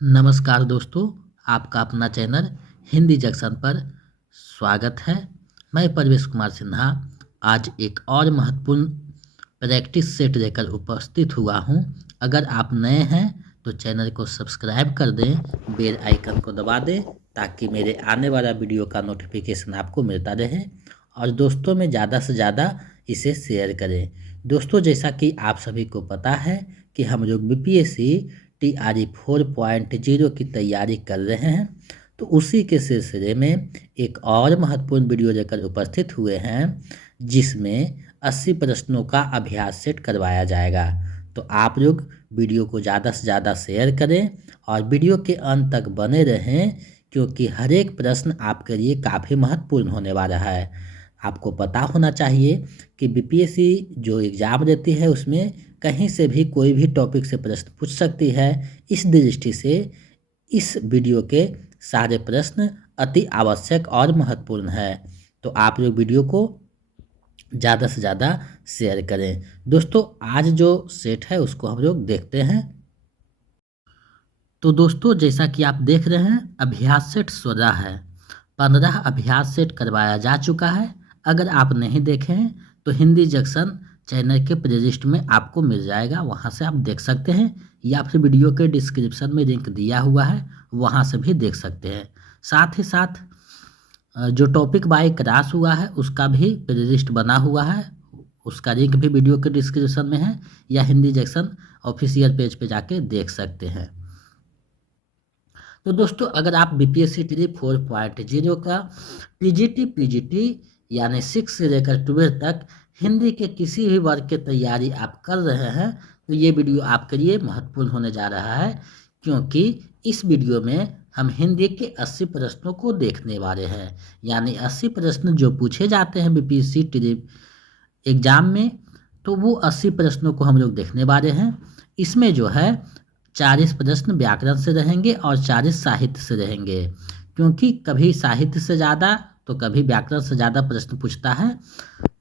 नमस्कार दोस्तों, आपका अपना चैनल हिंदी जंक्शन पर स्वागत है। मैं परवेश कुमार सिन्हा आज एक और महत्वपूर्ण प्रैक्टिस सेट लेकर उपस्थित हुआ हूं। अगर आप नए हैं तो चैनल को सब्सक्राइब कर दें, बेल आइकन को दबा दें ताकि मेरे आने वाला वीडियो का नोटिफिकेशन आपको मिलता रहे और दोस्तों में ज़्यादा से ज़्यादा इसे शेयर करें। दोस्तों, जैसा कि आप सभी को पता है कि हम लोग बीपीएससी TRE 4.0 की तैयारी कर रहे हैं, तो उसी के सिलसिले में एक और महत्वपूर्ण वीडियो लेकर उपस्थित हुए हैं जिसमें 80 प्रश्नों का अभ्यास सेट करवाया जाएगा। तो आप लोग वीडियो को ज़्यादा से ज़्यादा शेयर करें और वीडियो के अंत तक बने रहें क्योंकि हर एक प्रश्न आपके लिए काफ़ी महत्वपूर्ण होने वाला है। आपको पता होना चाहिए कि बीपीएससी जो एग्ज़ाम देती है उसमें कहीं से भी कोई भी टॉपिक से प्रश्न पूछ सकती है। इस दृष्टि से इस वीडियो के सारे प्रश्न अति आवश्यक और महत्वपूर्ण है। तो आप लोग वीडियो को ज़्यादा से ज़्यादा शेयर करें। दोस्तों, आज जो सेट है उसको हम लोग देखते हैं। तो दोस्तों, जैसा कि आप देख रहे हैं, अभ्यास सेट 16 है। 15 अभ्यास सेट करवाया जा चुका है। अगर आप नहीं देखे हैं तो हिंदी जंक्शन चैनल के प्लेलिस्ट में आपको मिल जाएगा, वहां से आप देख सकते हैं, या फिर वीडियो के डिस्क्रिप्शन में लिंक दिया हुआ है, वहां से भी देख सकते हैं। साथ ही साथ जो टॉपिक बाय क्लास हुआ है उसका भी प्लेलिस्ट बना हुआ है, उसका लिंक भी वीडियो के डिस्क्रिप्शन में है, या हिंदी जंक्शन ऑफिशियल पेज पे जाके देख सकते हैं। तो दोस्तों, अगर आप बीपीएससी TRE 4.0 का पीजीटी यानी 6 से लेकर 12 तक हिंदी के किसी भी वर्ग की तैयारी आप कर रहे हैं तो ये वीडियो आपके लिए महत्वपूर्ण होने जा रहा है, क्योंकि इस वीडियो में हम हिंदी के 80 प्रश्नों को देखने वाले हैं। यानी 80 प्रश्न जो पूछे जाते हैं बीपीएससी TRE एग्जाम में, तो वो 80 प्रश्नों को हम लोग देखने वाले हैं। इसमें जो है 40 प्रश्न व्याकरण से रहेंगे और 40 साहित्य से रहेंगे, क्योंकि कभी साहित्य से ज़्यादा तो कभी व्याकरण से ज़्यादा प्रश्न पूछता है,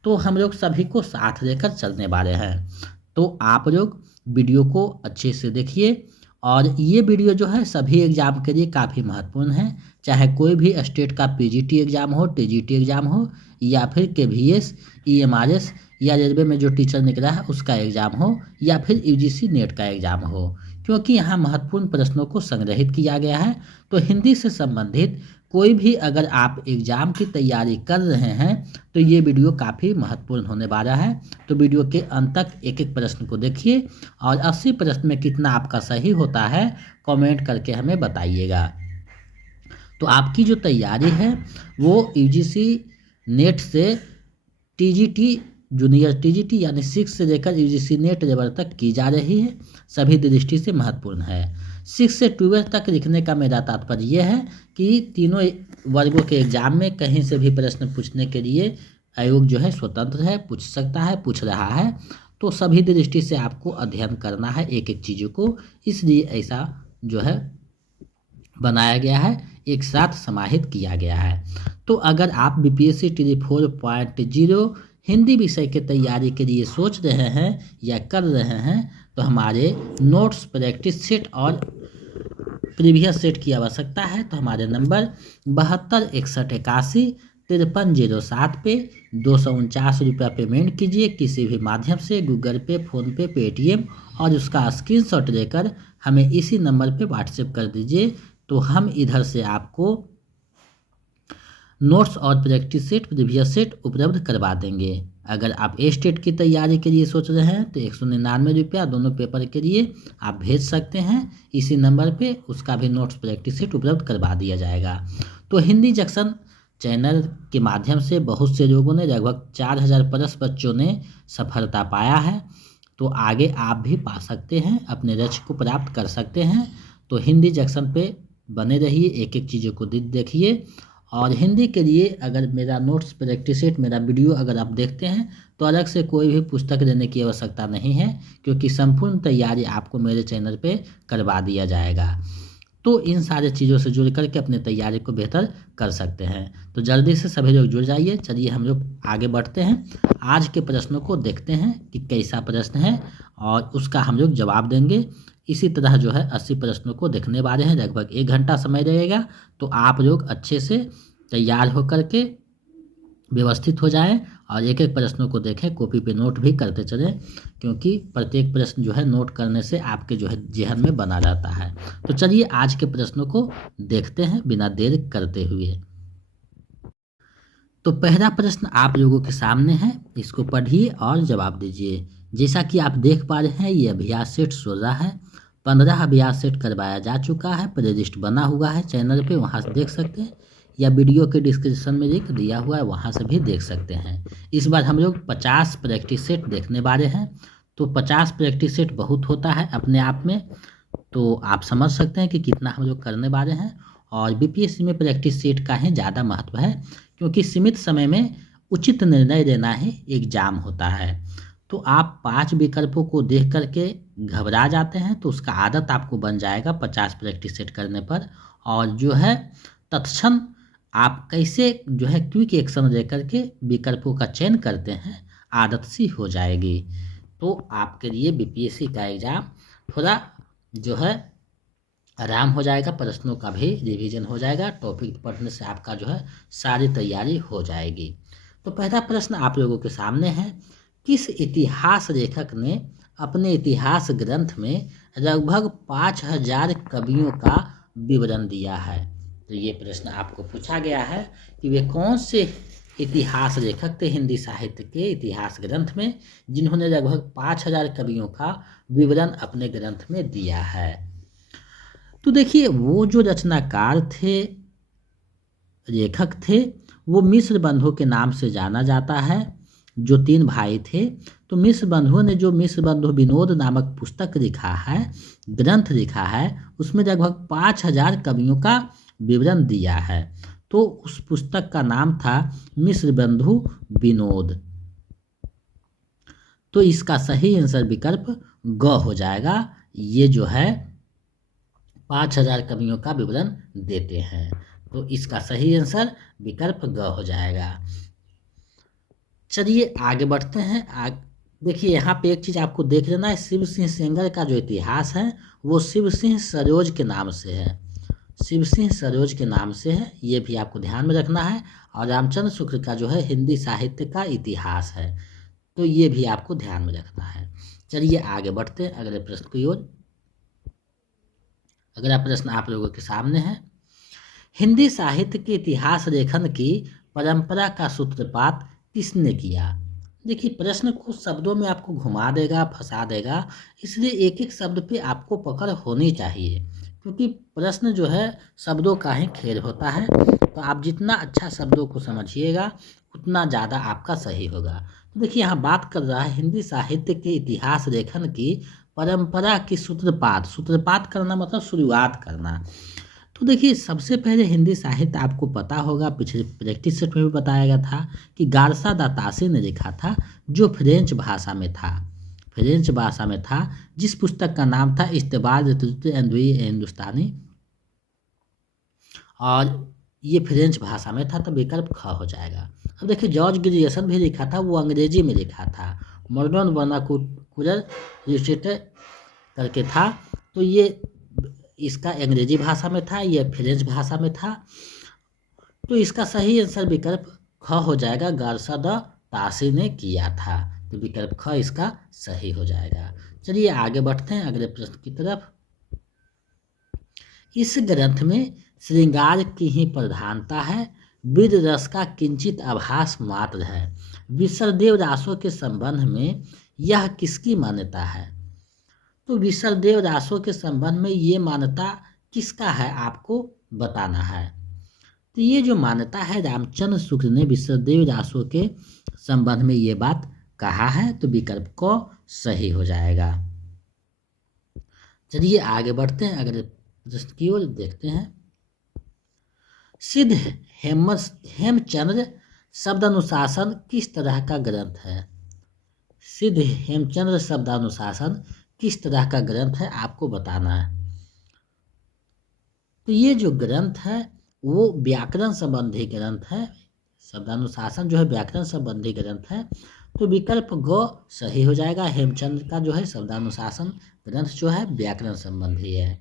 तो हम लोग सभी को साथ लेकर चलने वाले हैं। तो आप लोग वीडियो को अच्छे से देखिए, और ये वीडियो जो है सभी एग्ज़ाम के लिए काफ़ी महत्वपूर्ण है, चाहे कोई भी स्टेट का पीजीटी एग्ज़ाम हो, टीजीटी एग्ज़ाम हो, या फिर केवीएस, ईएमआरएस या रेलवे में जो टीचर निकला है उसका एग्ज़ाम हो, या फिर यूजीसी नेट का एग्ज़ाम हो, क्योंकि यहाँ महत्वपूर्ण प्रश्नों को संग्रहित किया गया है। तो हिंदी से संबंधित कोई भी अगर आप एग्ज़ाम की तैयारी कर रहे हैं तो ये वीडियो काफ़ी महत्वपूर्ण होने वाला है। तो वीडियो के अंत तक एक एक प्रश्न को देखिए और 80 प्रश्न में कितना आपका सही होता है कमेंट करके हमें बताइएगा। तो आपकी जो तैयारी है वो यूजीसी नेट से टीजीटी जूनियर टीजीटी यानी 6 से लेकर यूजीसी नेट लेवल तक की जा रही है, सभी दृष्टि से महत्वपूर्ण है। 6 से 12 तक लिखने का मेरा तात्पर्य यह है कि तीनों वर्गों के एग्जाम में कहीं से भी प्रश्न पूछने के लिए आयोग जो है स्वतंत्र है, पूछ सकता है, पूछ रहा है। तो सभी दृष्टि से आपको अध्ययन करना है एक एक चीज़ों को, इसलिए ऐसा जो है बनाया गया है, एक साथ समाहित किया गया है। तो अगर आप बीपीएससी TRE 4.0 हिंदी विषय के तैयारी के लिए सोच रहे हैं या कर रहे हैं तो हमारे नोट्स, प्रैक्टिस सेट और प्रीवियस सेट की आवश्यकता है। तो हमारे नंबर 7261815307 पे 249 रुपया पेमेंट कीजिए किसी भी माध्यम से, गूगल पे, फ़ोनपे, पेटीएम, और उसका स्क्रीनशॉट लेकर हमें इसी नंबर पे व्हाट्सएप कर दीजिए। तो हम इधर से आपको नोट्स और प्रैक्टिस सेट, प्रीवियस सेट उपलब्ध करवा देंगे। अगर आप स्टेट की तैयारी के लिए सोच रहे हैं तो 199 रुपया दोनों पेपर के लिए आप भेज सकते हैं इसी नंबर पे, उसका भी नोट्स, प्रैक्टिस सेट उपलब्ध करवा दिया जाएगा। तो हिंदी जंक्शन चैनल के माध्यम से बहुत से लोगों ने, लगभग 4000 प्लस बच्चों ने सफलता पाया है। तो आगे आप भी पा सकते हैं, अपने लक्ष्य को प्राप्त कर सकते हैं। तो हिंदी जंक्शन पे बने रहिए, एक एक चीज़ों को देखिए। और हिंदी के लिए अगर मेरा नोट्स, प्रैक्टिस सेट, मेरा वीडियो अगर आप देखते हैं तो अलग से कोई भी पुस्तक लेने की आवश्यकता नहीं है, क्योंकि संपूर्ण तैयारी आपको मेरे चैनल पे करवा दिया जाएगा। तो इन सारे चीज़ों से जुड़ करके अपने तैयारी को बेहतर कर सकते हैं। तो जल्दी से सभी लोग जुड़ जाइए। चलिए हम लोग आगे बढ़ते हैं, आज के प्रश्नों को देखते हैं कि कैसा प्रश्न है और उसका हम लोग जवाब देंगे। इसी तरह जो है 80 प्रश्नों को देखने वाले हैं। लगभग 1 घंटा समय रहेगा, तो आप लोग अच्छे से तैयार होकर के व्यवस्थित हो जाएं और एक एक प्रश्नों को देखें, कॉपी पे नोट भी करते चलें, क्योंकि प्रत्येक प्रश्न जो है नोट करने से आपके जो है जेहन में बना रहता है। तो चलिए आज के प्रश्नों को देखते हैं बिना देर करते हुए। तो पहला प्रश्न आप लोगों के सामने है, इसको पढ़िए और जवाब दीजिए। जैसा कि आप देख पा रहे हैं, ये अभ्यास सेट 16 है। 15 अभ्यास सेट करवाया जा चुका है, प्लेलिस्ट बना हुआ है चैनल पे, वहाँ से देख सकते हैं, या वीडियो के डिस्क्रिप्शन में लिंक दिया हुआ है, वहाँ से भी देख सकते हैं। इस बार हम लोग 50 प्रैक्टिस सेट देखने वाले हैं। तो 50 प्रैक्टिस सेट बहुत होता है अपने आप में, तो आप समझ सकते हैं कि कितना हम लोग करने वाले हैं। और बीपीएससी में प्रैक्टिस सेट का ही ज़्यादा महत्व है, क्योंकि सीमित समय में उचित निर्णय लेना ही एग्जाम होता है। तो आप 5 विकल्पों को देख करके घबरा जाते हैं, तो उसका आदत आपको बन जाएगा 50 प्रैक्टिस सेट करने पर। और जो है तत्क्षण आप कैसे जो है क्विक एक्शन लेकर के विकल्पों का चयन करते हैं, आदत सी हो जाएगी। तो आपके लिए बीपीएससी का एग्ज़ाम थोड़ा जो है आराम हो जाएगा, प्रश्नों का भी रिवीजन हो जाएगा, टॉपिक पढ़ने से आपका जो है सारी तैयारी हो जाएगी। तो पहला प्रश्न आप लोगों के सामने है, किस इतिहास लेखक ने अपने इतिहास ग्रंथ में लगभग 5000 कवियों का विवरण दिया है? तो ये प्रश्न आपको पूछा गया है कि वे कौन से इतिहास लेखक थे हिंदी साहित्य के इतिहास ग्रंथ में, जिन्होंने लगभग 5000 कवियों का विवरण अपने ग्रंथ में दिया है। तो देखिए, वो जो रचनाकार थे, लेखक थे, वो मिश्र बंधुओं के नाम से जाना जाता है, जो 3 भाई थे। तो मिश्र बंधुओं ने जो मिश्र बंधु विनोद नामक पुस्तक लिखा है, ग्रंथ लिखा है, उसमें लगभग 5000 कवियों का विवरण दिया है। तो उस पुस्तक का नाम था मिश्र बंधु विनोद। तो इसका सही आंसर विकल्प ग हो जाएगा। ये जो है 5000 कवियों का विवरण देते हैं, तो इसका सही आंसर विकल्प ग हो जाएगा। चलिए आगे बढ़ते हैं। देखिए यहाँ पे एक चीज़ आपको देख लेना है, शिव सिंह सेंगर का जो इतिहास है वो शिव सिंह सरोज के नाम से है, शिव सिंह सरोज के नाम से है, ये भी आपको ध्यान में रखना है। और रामचंद्र शुक्ल का जो है हिंदी साहित्य का इतिहास है, तो ये भी आपको ध्यान में रखना है। चलिए आगे बढ़ते हैं अगले प्रश्न की ओर। अगला प्रश्न आप लोगों के सामने है, हिंदी साहित्य के इतिहास लेखन की परंपरा का सूत्रपात किसने किया? देखिए, प्रश्न को शब्दों में आपको घुमा देगा, फंसा देगा, इसलिए एक एक शब्द पे आपको पकड़ होनी चाहिए, क्योंकि प्रश्न जो है शब्दों का ही खेल होता है। तो आप जितना अच्छा शब्दों को समझिएगा उतना ज़्यादा आपका सही होगा। तो देखिए यहाँ बात कर रहा है हिंदी साहित्य के इतिहास लेखन की परंपरा की सूत्रपात। सूत्रपात करना मतलब शुरुआत करना। तो देखिए सबसे पहले हिंदी साहित्य आपको पता होगा, पिछले प्रैक्टिस सेट में भी बताया गया था कि गारसा दा ताशी ने लिखा था, जो फ्रेंच भाषा में था, फ्रेंच भाषा में था, जिस पुस्तक का नाम था इस्तबाल हिंदुस्तानी, और ये फ्रेंच भाषा में था, तो विकल्प ख हो जाएगा। अब देखिए जॉर्ज ग्रियर्सन भी लिखा था, वो अंग्रेजी में लिखा था, मॉडर्न वर्नाक्यूलर लिटरेचर करके था, तो ये इसका अंग्रेजी भाषा में था, यह फ्रेंच भाषा में था, तो इसका सही आंसर विकल्प ख हो जाएगा, गारसा द ताशी ने किया था, तो विकल्प ख इसका सही हो जाएगा। चलिए आगे बढ़ते हैं अगले प्रश्न की तरफ। इस ग्रंथ में श्रृंगार की ही प्रधानता है, वीर रस का किंचित आभास मात्र है, विसरदेव रासों के संबंध में यह किसकी मान्यता है? तो विसरदेव रासों के संबंध में ये मान्यता किसका है आपको बताना है। तो ये जो मान्यता है रामचंद्र शुक्ल ने विसरदेव रासों के संबंध में ये बात कहा है, तो विकल्प को सही हो जाएगा। चलिए आगे बढ़ते हैं अगले प्रश्न की ओर, देखते हैं। सिद्ध हेमचंद्र शब्दानुशासन किस तरह का ग्रंथ है? सिद्ध हेमचंद्र शब्दानुशासन किस तरह का ग्रंथ है आपको बताना है। तो ये जो ग्रंथ है वो व्याकरण संबंधी ग्रंथ है, शब्दानुशासन जो है व्याकरण संबंधी ग्रंथ है। तो विकल्प ग सही हो जाएगा। हेमचंद्र का जो है शब्दानुशासन ग्रंथ जो है व्याकरण संबंधी है।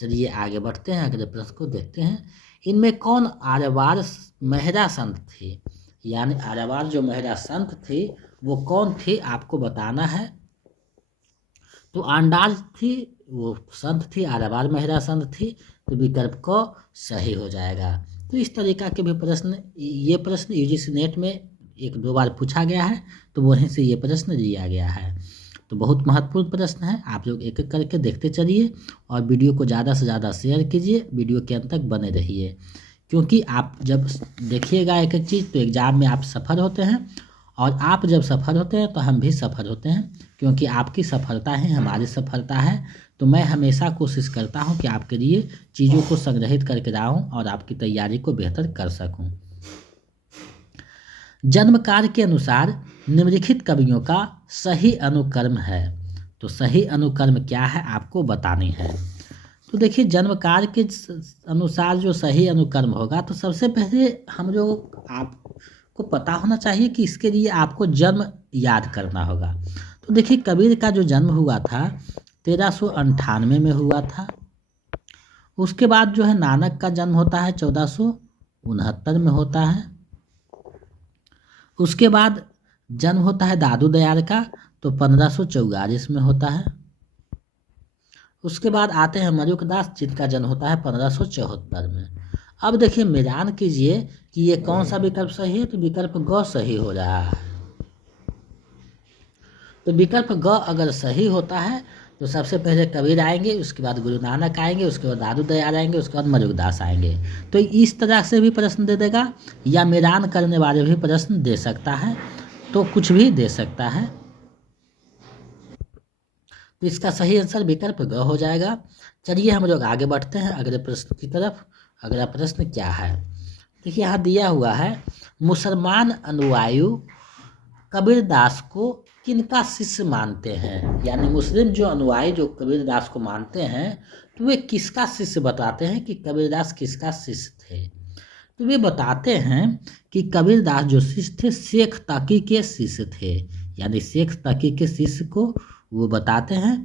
चलिए आगे बढ़ते हैं, अगले प्रश्न को देखते हैं। इनमें कौन आर्यवार महिला संत थी? यानी आर्यवार जो महिला संत थी वो कौन थी आपको बताना है। तो आंडाल थी, वो संत थी, आर्यवार महिला संत थी, तो विकल्प क सही हो जाएगा। तो इस तरीका के भी प्रश्न, ये प्रश्न यूजीसी नेट में 1-2 बार पूछा गया है, तो वहीं से ये प्रश्न लिया गया है। तो बहुत महत्वपूर्ण प्रश्न है, आप लोग एक एक करके देखते चलिए और वीडियो को ज़्यादा से ज़्यादा शेयर कीजिए, वीडियो के अंत तक बने रहिए, क्योंकि आप जब देखिएगा एक एक चीज़ तो एग्ज़ाम में आप सफल होते हैं, और आप जब सफल होते हैं तो हम भी सफल होते हैं, क्योंकि आपकी सफलता ही हमारी सफलता है। तो मैं हमेशा कोशिश करता हूं कि आपके लिए चीज़ों को संग्रहित करके लाऊं और आपकी तैयारी को बेहतर कर सकूं। जन्मकाल के अनुसार निम्नलिखित कवियों का सही अनुक्रम है। तो सही अनुक्रम क्या है आपको बतानी है। तो देखिए जन्मकाल के अनुसार जो सही अनुक्रम होगा, तो सबसे पहले हम लोग आपको पता होना चाहिए कि इसके लिए आपको जन्म याद करना होगा। तो देखिए कबीर का जो जन्म हुआ था 1398 में हुआ था। उसके बाद जो है नानक का जन्म होता है 1469 में होता है। उसके बाद जन्म होता है दादू दयाल का, तो 1544 में होता है। उसके बाद आते हैं मलुकदास, जिनका जन्म होता है 1574 में। अब देखिए मिलान कीजिए कि ये कौन सा विकल्प सही है, तो विकल्प ग सही हो रहा है। तो विकल्प ग अगर सही होता है तो सबसे पहले कबीर आएंगे, उसके बाद गुरु नानक आएंगे, उसके बाद दादू दयाल आएंगे, उसके बाद मलुकदास आएंगे। तो इस तरह से भी प्रश्न दे देगा, या मिलान करने वाले भी प्रश्न दे सकता है, तो कुछ भी दे सकता है। तो इसका सही आंसर विकल्प ग हो जाएगा। चलिए हम लोग आगे बढ़ते हैं अगले प्रश्न की तरफ। अगला प्रश्न क्या है, देखिए यहाँ दिया हुआ है, मुसलमान अनुयायी कबीरदास को किनका शिष्य मानते हैं। यानी मुस्लिम जो अनुयायी जो कबीरदास को मानते हैं, तो वे किसका शिष्य बताते हैं कि कबीरदास किसका शिष्य थे। तो वे बताते हैं कि कबीरदास जो शिष्य थे शेख तकी के शिष्य थे। यानी शेख तकी के शिष्य को वो बताते हैं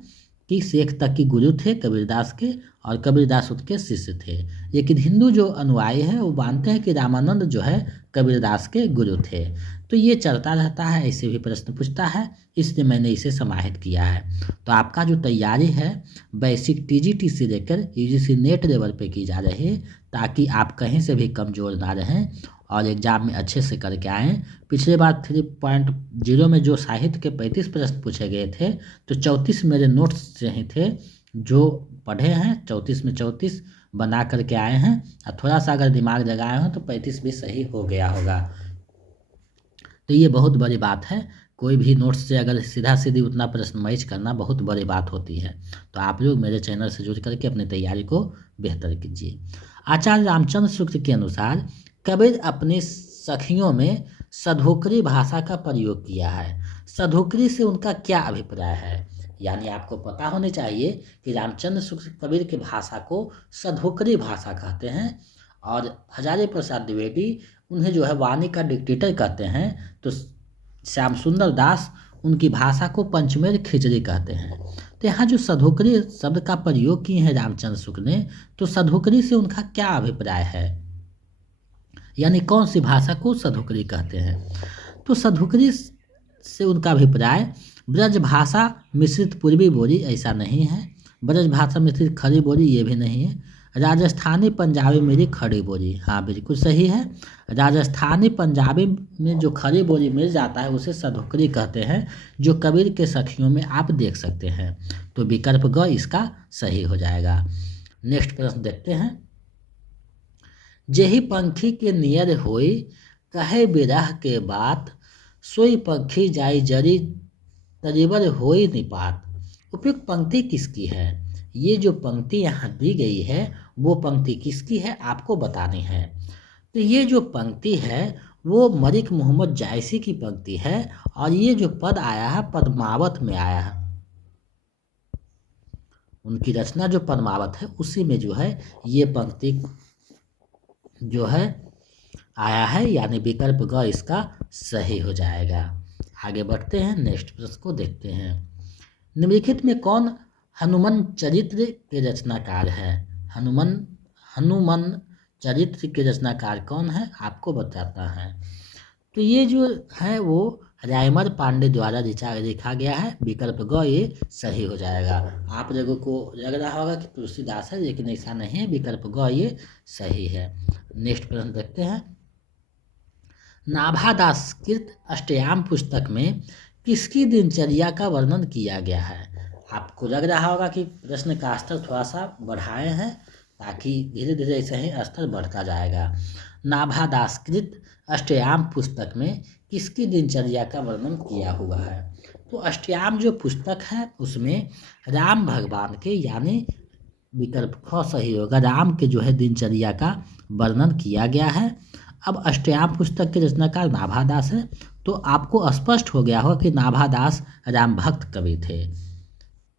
कि शेख तकी गुरु थे कबीरदास के, और कबीरदास उनके शिष्य थे। लेकिन हिंदू जो अनुयायी है वो मानते हैं कि रामानंद जो है कबीरदास के गुरु थे। तो ये चलता रहता है, ऐसे भी प्रश्न पूछता है, इसलिए मैंने इसे समाहित किया है। तो आपका जो तैयारी है बेसिक टीजीटी से लेकर यूजीसी नेट लेवल पे की जा रही है, ताकि आप कहीं से भी कमज़ोर ना रहें और एग्ज़ाम में अच्छे से करके आएँ। पिछले बार 3.0 में जो साहित्य के 35 प्रश्न पूछे गए थे, तो 34 मेरे नोट्स से ही थे जो पढ़े हैं, 34 में 34 बना करके आए हैं, और थोड़ा सा अगर दिमाग लगाए हो तो 35 भी सही हो गया होगा। तो ये बहुत बड़ी बात है, कोई भी नोट्स से अगर सीधा सीधी उतना प्रश्न मैच करना बहुत बड़ी बात होती है। तो आप लोग मेरे चैनल से जुड़ करके अपनी तैयारी को बेहतर कीजिए। आचार्य रामचंद्र शुक्ल के अनुसार कबीर अपनी सखियों में सधोकरी भाषा का प्रयोग किया है। सधोकरी से उनका क्या अभिप्राय है। यानी आपको पता होनी चाहिए कि रामचंद्र शुक्ल कबीर की भाषा को सधोकरी भाषा कहते हैं, और हजारी प्रसाद द्विवेदी उन्हें जो है वाणी का डिक्टेटर कहते हैं। तो श्याम सुंदर दास उनकी भाषा को पंचमेल खिचड़ी कहते हैं। तो यहाँ जो सधोकरी शब्द का प्रयोग किए हैं रामचंद्र शुक्ल ने, तो सधोकरी से उनका क्या अभिप्राय है, यानी कौन सी भाषा को सधोकरी कहते हैं। तो सधोकरी से उनका अभिप्राय ब्रज भाषा मिश्रित पूर्वी बोली ऐसा नहीं है, ब्रज भाषा मिश्रित खड़ी बोली ये भी नहीं है, राजस्थानी पंजाबी मेरी खड़ी बोली, हाँ बिल्कुल सही है। राजस्थानी पंजाबी में जो खड़ी बोली मिल जाता है उसे सधोकरी कहते हैं, जो कबीर के सखियों में आप देख सकते हैं। तो विकल्प ग इसका सही हो जाएगा। नेक्स्ट प्रश्न देखते हैं। जेहि पंखी के नियर होई कहे बिरह के बात, सोई पंखी जाई जरी तरीबर होई निपात। उपयुक्त पंक्ति किसकी है। ये जो पंक्ति यहाँ दी गई है वो पंक्ति किसकी है आपको बतानी है। तो ये जो पंक्ति है वो मलिक मोहम्मद जायसी की पंक्ति है, और ये जो पद आया है पद्मावत में आया है। उनकी रचना जो पद्मावत है उसी में जो है ये पंक्ति जो है आया है, यानी विकल्प ग इसका सही हो जाएगा। आगे बढ़ते हैं, नेक्स्ट प्रश्न को देखते हैं। निम्नलिखित में कौन हनुमान चरित्र के रचनाकार है? हनुमान चरित्र के रचनाकार कौन है आपको बताता है। तो ये जो है वो रायमल पांडे द्वारा लिखा गया है। विकल्प ग ये सही हो जाएगा। आप लोगों को लग रहा होगा कि तुलसीदास है, लेकिन ऐसा नहीं है, विकल्प ग ये सही है। नेक्स्ट प्रश्न देखते हैं। नाभादास कृत अष्टयाम पुस्तक में किसकी दिनचर्या का वर्णन किया गया है? आपको लग रहा होगा कि प्रश्न का स्तर थोड़ा सा बढ़ाए हैं, ताकि धीरे धीरे ऐसे ही स्तर बढ़ता जाएगा। नाभादास कृत अष्टयाम पुस्तक में किसकी दिनचर्या का वर्णन किया हुआ है? तो अष्टयाम जो पुस्तक है उसमें राम भगवान के, यानी विकल्प ख सही होगा, राम के जो है दिनचर्या का वर्णन किया गया है। अब अष्टयाम पुस्तक के रचनाकार नाभादास है, तो आपको स्पष्ट हो गया हो कि नाभादास राम भक्त कवि थे।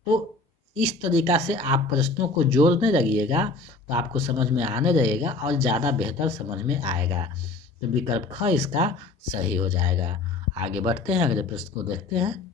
तो इस तरीका से आप प्रश्नों को जोड़ने लगिएगा तो आपको समझ में आने लगेगा और ज़्यादा बेहतर समझ में आएगा। तो विकल्प ख इसका सही हो जाएगा। आगे बढ़ते हैं, अगले प्रश्न को देखते हैं।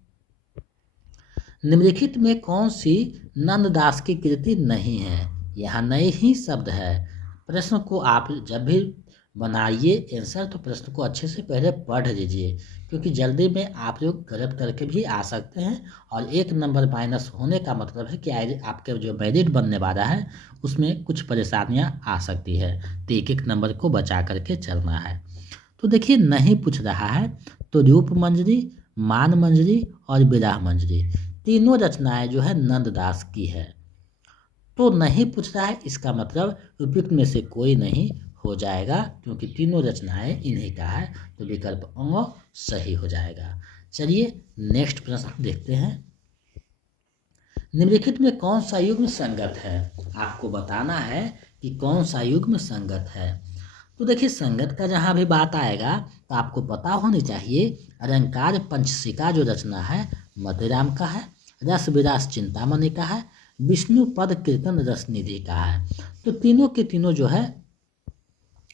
निम्नलिखित में कौन सी नंददास की कृति नहीं है? यहाँ नए ही शब्द है। प्रश्न को आप जब भी बनाइए आंसर, तो प्रश्न को अच्छे से पहले पढ़ लीजिए, क्योंकि जल्दी में आप लोग गलत करके भी आ सकते हैं और 1 नंबर माइनस होने का मतलब है कि आपके जो मेरिट बनने वाला है उसमें कुछ परेशानियां आ सकती है। तो 1-1 नंबर को बचा करके चलना है। तो देखिए, नहीं पूछ रहा है तो रूप मंजरी, मान मंजरी और विराह मंजरी तीनों रचनाएं जो है नंददास की है। तो नहीं पूछ रहा है, इसका मतलब उपयुक्त में से कोई नहीं हो जाएगा, क्योंकि तीनों रचनाएं इन्हीं का है। तो विकल्प अंग सही हो जाएगा। चलिए नेक्स्ट प्रश्न देखते हैं। निम्नलिखित में कौन सा युग्म संगत है? आपको बताना है कि कौन सा युग्म संगत है। तो देखिए, संगत का जहाँ भी बात आएगा तो आपको पता होनी चाहिए, अलंकार पंचशिका जो रचना है मतेराम का है, रस विलास चिंतामणि का है, विष्णु पद कीर्तन रसनिधि का है। तो तीनों के तीनों जो है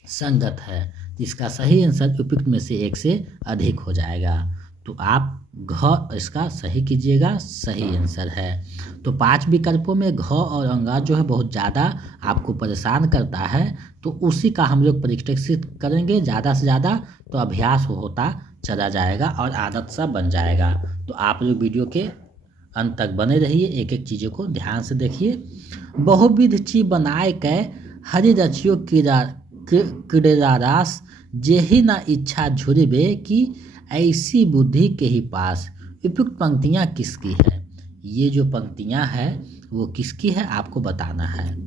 संगत है। इसका सही आंसर उपयुक्त में से 1 से अधिक हो जाएगा। तो आप घ इसका सही कीजिएगा, सही आंसर है। तो 5 विकल्पों में घ और अंगा जो है बहुत ज़्यादा आपको परेशान करता है, तो उसी का हम लोग परीक्षित करेंगे ज़्यादा से ज़्यादा, तो अभ्यास होता चला जाएगा और आदत सा बन जाएगा। तो आप लोग वीडियो के अंत तक बने रहिए, एक एक चीज़ों को ध्यान से देखिए। बहुविध ची बनाए कै हरि रचियो क्रीड़ारास, जेहि ना इच्छा झुरबे की ऐसी बुद्धि के ही पास। उपयुक्त पंक्तियाँ किसकी है? ये जो पंक्तियाँ हैं वो किसकी है आपको बताना है।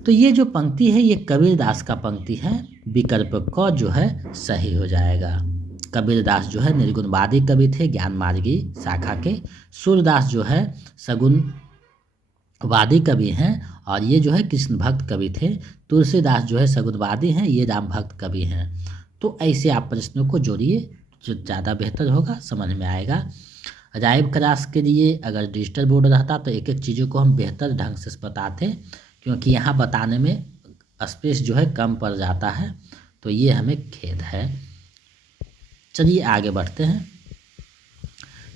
तो ये जो पंक्ति है ये कबीरदास का पंक्ति है। विकल्प क जो है सही हो जाएगा। कबीरदास जो है निर्गुणवादी कवि थे, ज्ञान मार्गी शाखा के। सूरदास जो है सगुणवादी कवि हैं और ये जो है कृष्ण भक्त कवि थे। तुलसीदास जो है सगुणवादी हैं, ये राम भक्त कवि हैं। तो ऐसे आप प्रश्नों को जोड़िए, जो ज़्यादा बेहतर होगा, समझ में आएगा। लाइव क्लास के लिए अगर डिजिटल बोर्ड रहता तो एक एक चीज़ों को हम बेहतर ढंग से बताते, क्योंकि यहाँ बताने में स्पेस जो है कम पड़ जाता है, तो ये हमें खेद है। चलिए आगे बढ़ते हैं।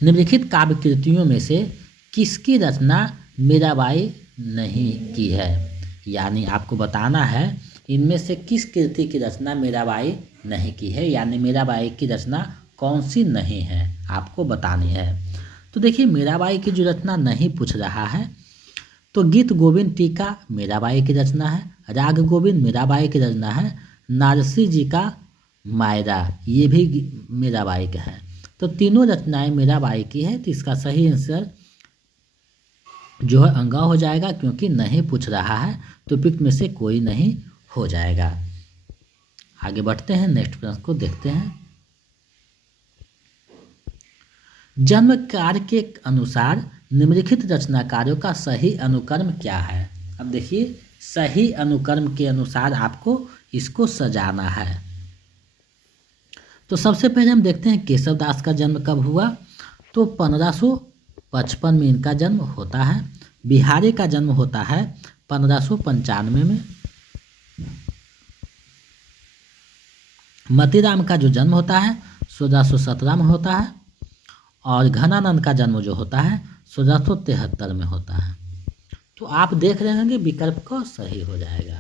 निम्नलिखित काव्य कृतियों में से किसकी रचना मीराबाई नहीं की है? यानी आपको बताना है इनमें से किस कृति की रचना मीराबाई नहीं की है, यानी मीराबाई की रचना कौन सी नहीं है आपको बतानी है। तो देखिए, मीराबाई की जो रचना नहीं पूछ रहा है, तो गीत गोविंद टीका मीराबाई की रचना है, राग गोविंद मीराबाई की रचना है, नारसी जी का मायरा ये भी मीराबाई का है। तो तीनों रचनाएं मीराबाई की है। तो इसका सही आंसर जो है अंगा हो जाएगा, क्योंकि नहीं पूछ रहा है, तो पिक में से कोई नहीं हो जाएगा। आगे बढ़ते हैं, नेक्स्ट प्रश्न को देखते हैं। जन्म कार्य के अनुसार निम्नलिखित रचनाकारों का सही अनुक्रम क्या है? अब देखिए, सही अनुक्रम के अनुसार आपको इसको सजाना है। तो सबसे पहले हम देखते हैं केशवदास का जन्म कब हुआ। तो 1555 में इनका जन्म होता है। बिहारी का जन्म होता है 1595 में। मतीराम का जो जन्म होता है 1617 में होता है और घनानंद का जन्म जो होता है 1673 में होता है। तो आप देख रहे होंगे विकल्प को सही हो जाएगा।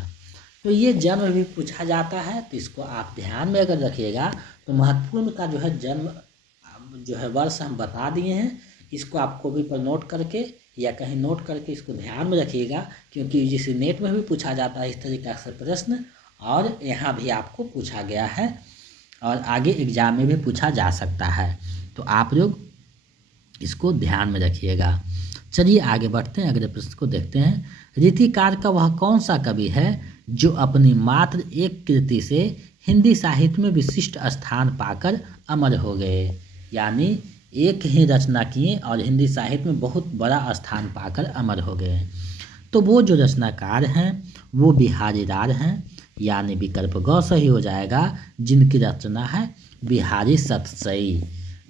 तो ये जन्म भी पूछा जाता है, तो इसको आप ध्यान में अगर रखिएगा तो महत्वपूर्ण का जो है जन्म जो है वर्ष हम बता दिए हैं। इसको आप कॉपी पर नोट करके या कहीं नोट करके इसको ध्यान में रखिएगा, क्योंकि जिसे नेट में भी पूछा जाता है इस तरीका से प्रश्न, और यहाँ भी आपको पूछा गया है और आगे एग्जाम में भी पूछा जा सकता है। तो आप लोग इसको ध्यान में रखिएगा। चलिए आगे बढ़ते हैं, अगले प्रश्न को देखते हैं। रीतिकार का वह कौन सा कवि है जो अपनी मात्र एक कृति से हिंदी साहित्य में विशिष्ट स्थान पाकर अमर हो गए? यानी एक ही रचना किए और हिंदी साहित्य में बहुत बड़ा स्थान पाकर अमर हो गए। तो वो जो रचनाकार हैं वो बिहारी लाल हैं, यानी विकल्प ग सही हो जाएगा, जिनकी रचना है बिहारी सतसई।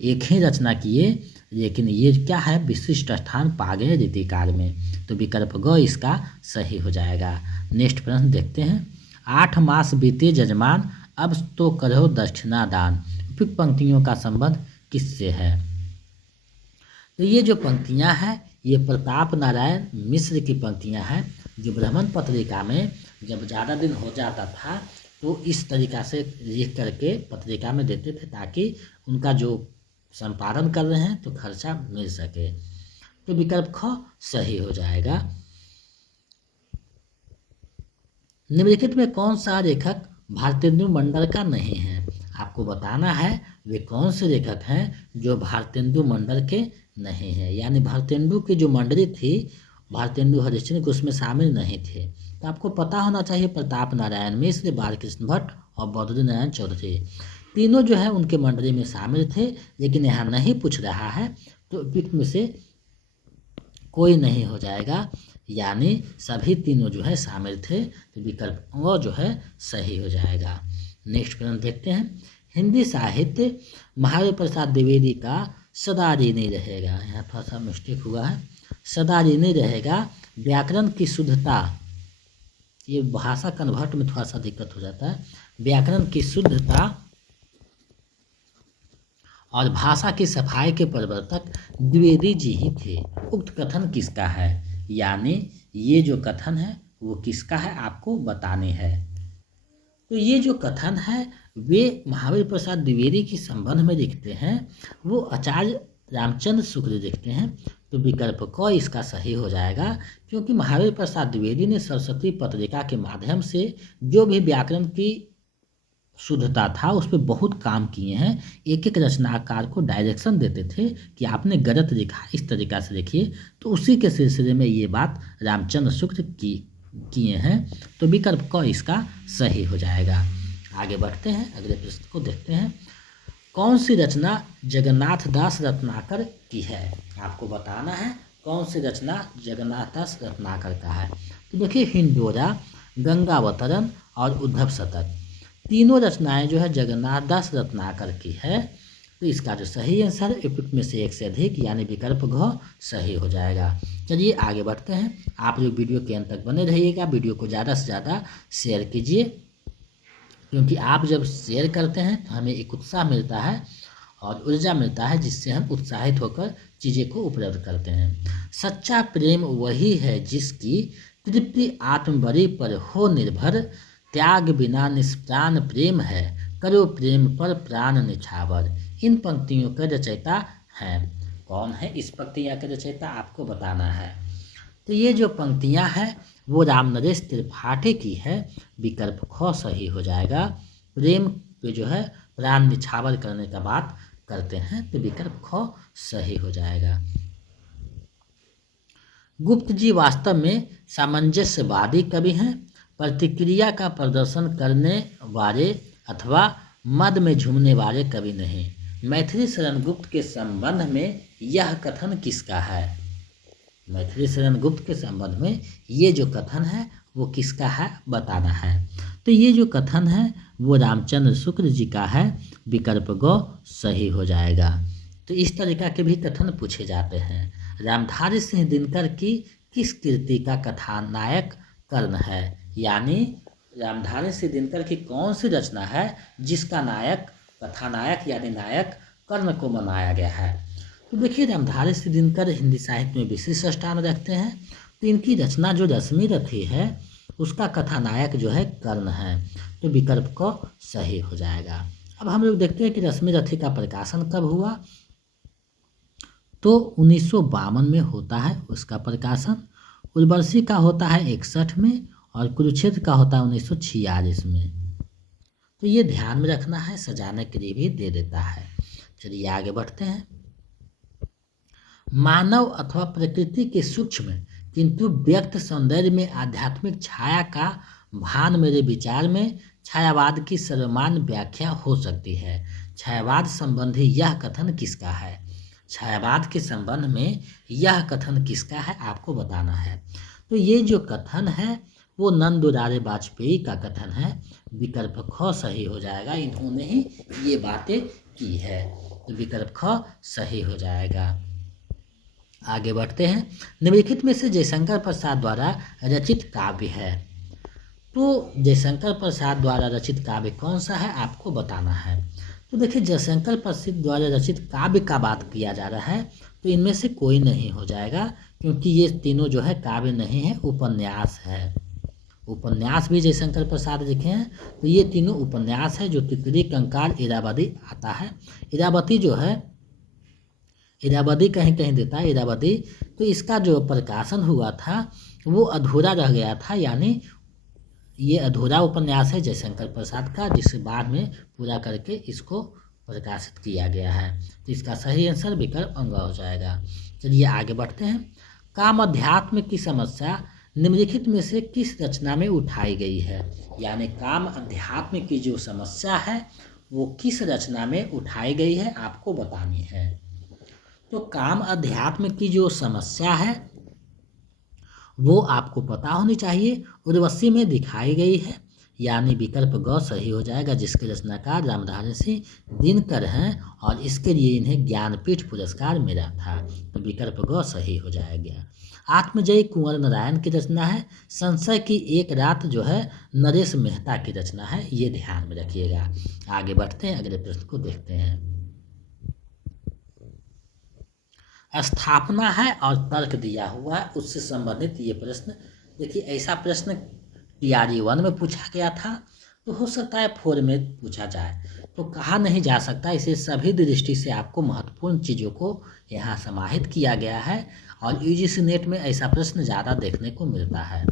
एक ही रचना किए लेकिन ये क्या है, विशिष्ट स्थान पा गए रीतिकार में, तो विकल्प ग इसका सही हो जाएगा। नेक्स्ट प्रश्न देखते हैं। 8 मास बीते जजमान, अब तो करो दक्षिणा दान। उपयुक्त पंक्तियों का संबंध किससे है? तो ये जो पंक्तियां हैं ये प्रताप नारायण मिश्र की पंक्तियां हैं, जो ब्राह्मण पत्रिका में जब ज़्यादा दिन हो जाता था तो इस तरीका से लिख करके पत्रिका में देते थे, ताकि उनका जो संपादन कर रहे हैं तो खर्चा मिल सके। तो विकल्प ख सही हो जाएगा। निम्नलिखित में कौन सा लेखक भारतेंदु मंडल का नहीं है? आपको बताना है वे कौन से लेखक हैं जो भारतेंदु मंडल के नहीं हैं, यानी भारतेंदु की जो मंडली थी भारतेंदु हरिश्चंद्र उसमें शामिल नहीं थे। तो आपको पता होना चाहिए प्रताप नारायण मिश्र, बालकृष्ण भट्ट और बद्री नारायण चौधरी, तीनों जो है उनके मंडली में शामिल थे, लेकिन यहाँ नहीं पूछ रहा है तो उपयुक्त में से कोई नहीं हो जाएगा, यानी सभी तीनों जो है शामिल थे, तो विकल्प वो जो है सही हो जाएगा। नेक्स्ट प्रश्न देखते हैं। हिंदी साहित्य महादेव प्रसाद द्विवेदी का सदा ऋणी रहेगा, यहाँ थोड़ा सा मिस्टेक हुआ है, सदा ऋणी रहेगा। व्याकरण की शुद्धता, ये भाषा कन्वर्ट में थोड़ा सा दिक्कत हो जाता है। व्याकरण की शुद्धता और भाषा की सफाई के प्रवर्तक द्विवेदी जी ही थे। उक्त कथन किसका है? यानी ये जो कथन है वो किसका है आपको बताने है। तो ये जो कथन है वे महावीर प्रसाद द्विवेदी के संबंध में लिखते हैं, वो आचार्य रामचंद्र शुक्ल लिखते हैं। तो विकल्प क इसका सही हो जाएगा, क्योंकि महावीर प्रसाद द्विवेदी ने सरस्वती पत्रिका के माध्यम से जो भी व्याकरण की शुद्धता था उस पर बहुत काम किए हैं। एक एक रचनाकार को डायरेक्शन देते थे कि आपने गलत लिखा, इस तरीका से लिखिए। तो उसी के सिलसिले में ये बात रामचंद्र शुक्ल किए हैं। तो विकल्प क इसका सही हो जाएगा। आगे बढ़ते हैं, अगले प्रश्न को देखते हैं। कौन सी रचना जगन्नाथ दास रत्नाकर की है? आपको बताना है कौन सी रचना जगन्नाथ दास रत्नाकर का है। तो देखिए हिंडोरा, गंगावतरण और उद्धव शतक, तीनों रचनाएं जो है जगन्नाथ दास रत्नाकर की है। तो इसका जो सही आंसर उपयुक्त में से एक से अधिक, यानी विकल्प घ सही हो जाएगा। चलिए आगे बढ़ते हैं। आप लोग वीडियो के अंत तक बने रहिएगा, वीडियो को ज़्यादा से ज़्यादा शेयर कीजिए, क्योंकि आप जब शेयर करते हैं तो हमें एक उत्साह मिलता है और ऊर्जा मिलता है, जिससे हम उत्साहित होकर चीज़ें को उपलब्ध करते हैं। सच्चा प्रेम वही है जिसकी तृप्ति आत्मबली पर हो निर्भर, त्याग बिना निष्प्राण प्रेम है, करो प्रेम पर प्राण निछावर। इन पंक्तियों का रचयिता हैं कौन है? इस पंक्तियाँ का रचयिता आपको बताना है। तो ये जो पंक्तियाँ हैं वो राम नरेश त्रिपाठी की है। विकल्प ख सही हो जाएगा। प्रेम पे जो है प्राण निछावर करने का बात करते हैं, तो विकल्प ख सही हो जाएगा। गुप्त जी वास्तव में सामंजस्यवादी कवि हैं, प्रतिक्रिया का प्रदर्शन करने वाले अथवा मद में झूमने वाले कवि नहीं। मैथिली शरण गुप्त के संबंध में यह कथन किसका है? मैथिली शरण गुप्त के संबंध में ये जो कथन है वो किसका है बताना है। तो ये जो कथन है वो रामचंद्र शुक्ल जी का है। विकल्प ग सही हो जाएगा। तो इस तरीका के भी कथन पूछे जाते हैं। रामधारी सिंह दिनकर की किस कृति का कथानायक कर्ण है? यानी रामधारी सिंह दिनकर की कौन सी रचना है जिसका नायक कथानायक यानी नायक कर्ण को बनाया गया है। तो देखिए रामधारी सिंह दिनकर हिंदी साहित्य में विशिष्ट स्थान रखते हैं। तो इनकी रचना जो रश्मि रथी है उसका कथानायक जो है कर्ण है। तो विकल्प को सही हो जाएगा। अब हम लोग देखते हैं कि रश्मि रथी का प्रकाशन कब हुआ। तो 1952 में होता है उसका प्रकाशन। उर्वशी का होता है 61 में और कुरुक्षेत्र का होता है 1946 में। तो ये ध्यान में रखना है, सजाने के लिए भी दे देता है। चलिए आगे बढ़ते हैं। मानव अथवा प्रकृति के सूक्ष्म किंतु व्यक्त सौंदर्य में आध्यात्मिक छाया का भान मेरे विचार में छायावाद की सर्वमान्य व्याख्या हो सकती है। छायावाद संबंधी यह कथन किसका है? छायावाद के संबंध में यह कथन किसका है आपको बताना है। तो ये जो कथन है वो नंद दुलारे वाजपेयी का कथन है। विकल्प ख सही हो जाएगा। इन्होंने ही ये बातें की है। तो विकल्प ख सही हो जाएगा। आगे बढ़ते हैं। निम्नलिखित में से जयशंकर प्रसाद द्वारा रचित काव्य है। तो जयशंकर प्रसाद द्वारा रचित काव्य कौन सा है आपको बताना है। तो देखिए जयशंकर प्रसाद द्वारा रचित काव्य का बात किया जा रहा है तो इनमें से कोई नहीं हो जाएगा, क्योंकि ये तीनों जो है काव्य नहीं है, उपन्यास है। उपन्यास भी जयशंकर प्रसाद लिखे हैं। तो ये तीनों उपन्यास है। जो तितली, कंकाल, इरावदी आता है। इरावती जो है, इरावदी कहीं कहीं देता है इरावदी। तो इसका जो प्रकाशन हुआ था वो अधूरा रह गया था, यानी ये अधूरा उपन्यास है जयशंकर प्रसाद का, जिसे बाद में पूरा करके इसको प्रकाशित किया गया है। तो इसका सही आंसर विकल्प अंग हो जाएगा। चलिए आगे बढ़ते हैं। काम अध्यात्म की समस्या निम्नलिखित में से किस रचना में उठाई गई है? यानी काम अध्यात्म की जो समस्या है वो किस रचना में उठाई गई है आपको बतानी है। तो काम अध्यात्म की जो समस्या है वो आपको पता होनी चाहिए, उर्वशी में दिखाई गई है, यानी विकल्प ग सही हो जाएगा, जिसके रचनाकार रामधारी सिंह दिनकर हैं और इसके लिए इन्हें ज्ञानपीठ पुरस्कार मिला था। तो विकल्प ग सही हो जाएगा। आत्मजयी कुंवर नारायण की रचना है। संशय की एक रात जो है नरेश मेहता की रचना है। ये ध्यान में रखिएगा। आगे बढ़ते हैं, अगले प्रश्न को देखते हैं। स्थापना है और तर्क दिया हुआ है, उससे संबंधित ये प्रश्न। देखिए ऐसा प्रश्न TRE 1 में पूछा गया था, तो हो सकता है 4 में पूछा जाए, तो कहा नहीं जा सकता। इसे सभी दृष्टि से आपको महत्वपूर्ण चीज़ों को यहाँ समाहित किया गया है और UGC नेट में ऐसा प्रश्न ज़्यादा देखने को मिलता है।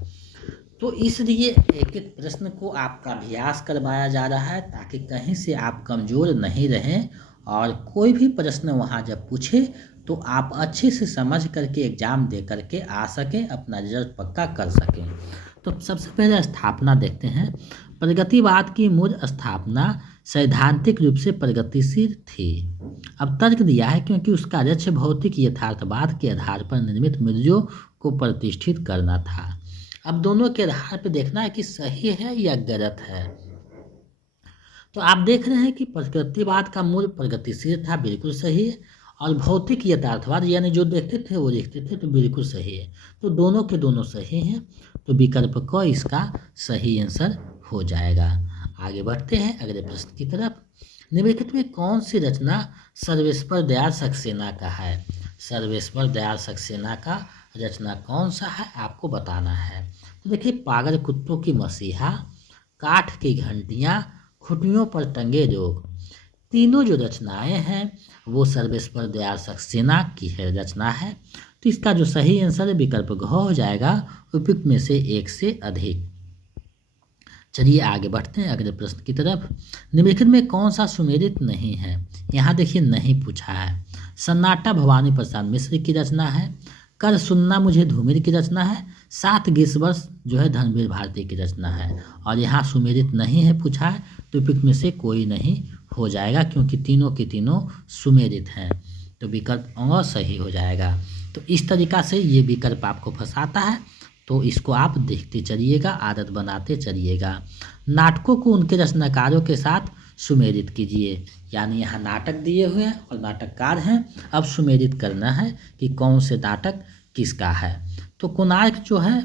तो इसलिए एक एक प्रश्न को आपका अभ्यास करवाया जा रहा है, ताकि कहीं से आप कमज़ोर नहीं रहें और कोई भी प्रश्न वहाँ जब पूछे तो आप अच्छे से समझ करके एग्ज़ाम दे करके आ सकें, अपना रिजल्ट पक्का कर सकें। तो सबसे पहले स्थापना देखते हैं। प्रगतिवाद की मूल स्थापना सैद्धांतिक रूप से प्रगतिशील थी। अब तर्क दिया है क्योंकि उसका लक्ष्य भौतिक यथार्थवाद के आधार पर निर्मित मूल्यों को प्रतिष्ठित करना था। अब दोनों के आधार पर देखना है कि सही है या गलत है। तो आप देख रहे हैं कि प्रगतिवाद का मूल प्रगतिशील था, बिल्कुल सही है, और भौतिक यथार्थवाद यानी जो देखते थे वो लिखते थे, तो बिल्कुल सही है। तो दोनों के दोनों सही हैं। तो विकल्प क इसका सही आंसर हो जाएगा। आगे बढ़ते हैं अगले प्रश्न की तरफ। निम्नलिखित में कौन सी रचना सर्वेश्वर दयाल सक्सेना का है? सर्वेश्वर दयाल सक्सेना का रचना कौन सा है आपको बताना है। तो देखिए पागल कुत्तों की मसीहा, काठ की घंटियाँ, खुटियों पर टंगे लोग, तीनों जो रचनाएं हैं वो सर्वेश्वर दयाल सक्सेना की है रचना है। तो इसका जो सही आंसर है विकल्प घ हो जाएगा, उपयुक्त में से एक से अधिक। चलिए आगे बढ़ते हैं अगले प्रश्न की तरफ। निम्नलिखित में कौन सा सुमेलित नहीं है? यहाँ देखिए नहीं पूछा है। सन्नाटा भवानी प्रसाद मिश्र की रचना है। कर सुनना मुझे धूमिल की रचना है। सात गिसवर्ष जो है धनवीर भारती की रचना है। और यहाँ सुमेलित नहीं है पूछा है, तो उपयुक्त में से कोई नहीं हो जाएगा, क्योंकि तीनों के तीनों सुमेलित हैं। तो विकल्प अंग सही हो जाएगा। तो इस तरीका से ये विकल्प आपको फंसाता है, तो इसको आप देखते चलिएगा, आदत बनाते चलिएगा। नाटकों को उनके रचनाकारों के साथ सुमेलित कीजिए। यानी यहाँ नाटक दिए हुए हैं और नाटककार हैं, अब सुमेलित करना है कि कौन से नाटक किसका है। तो कोणार्क जो है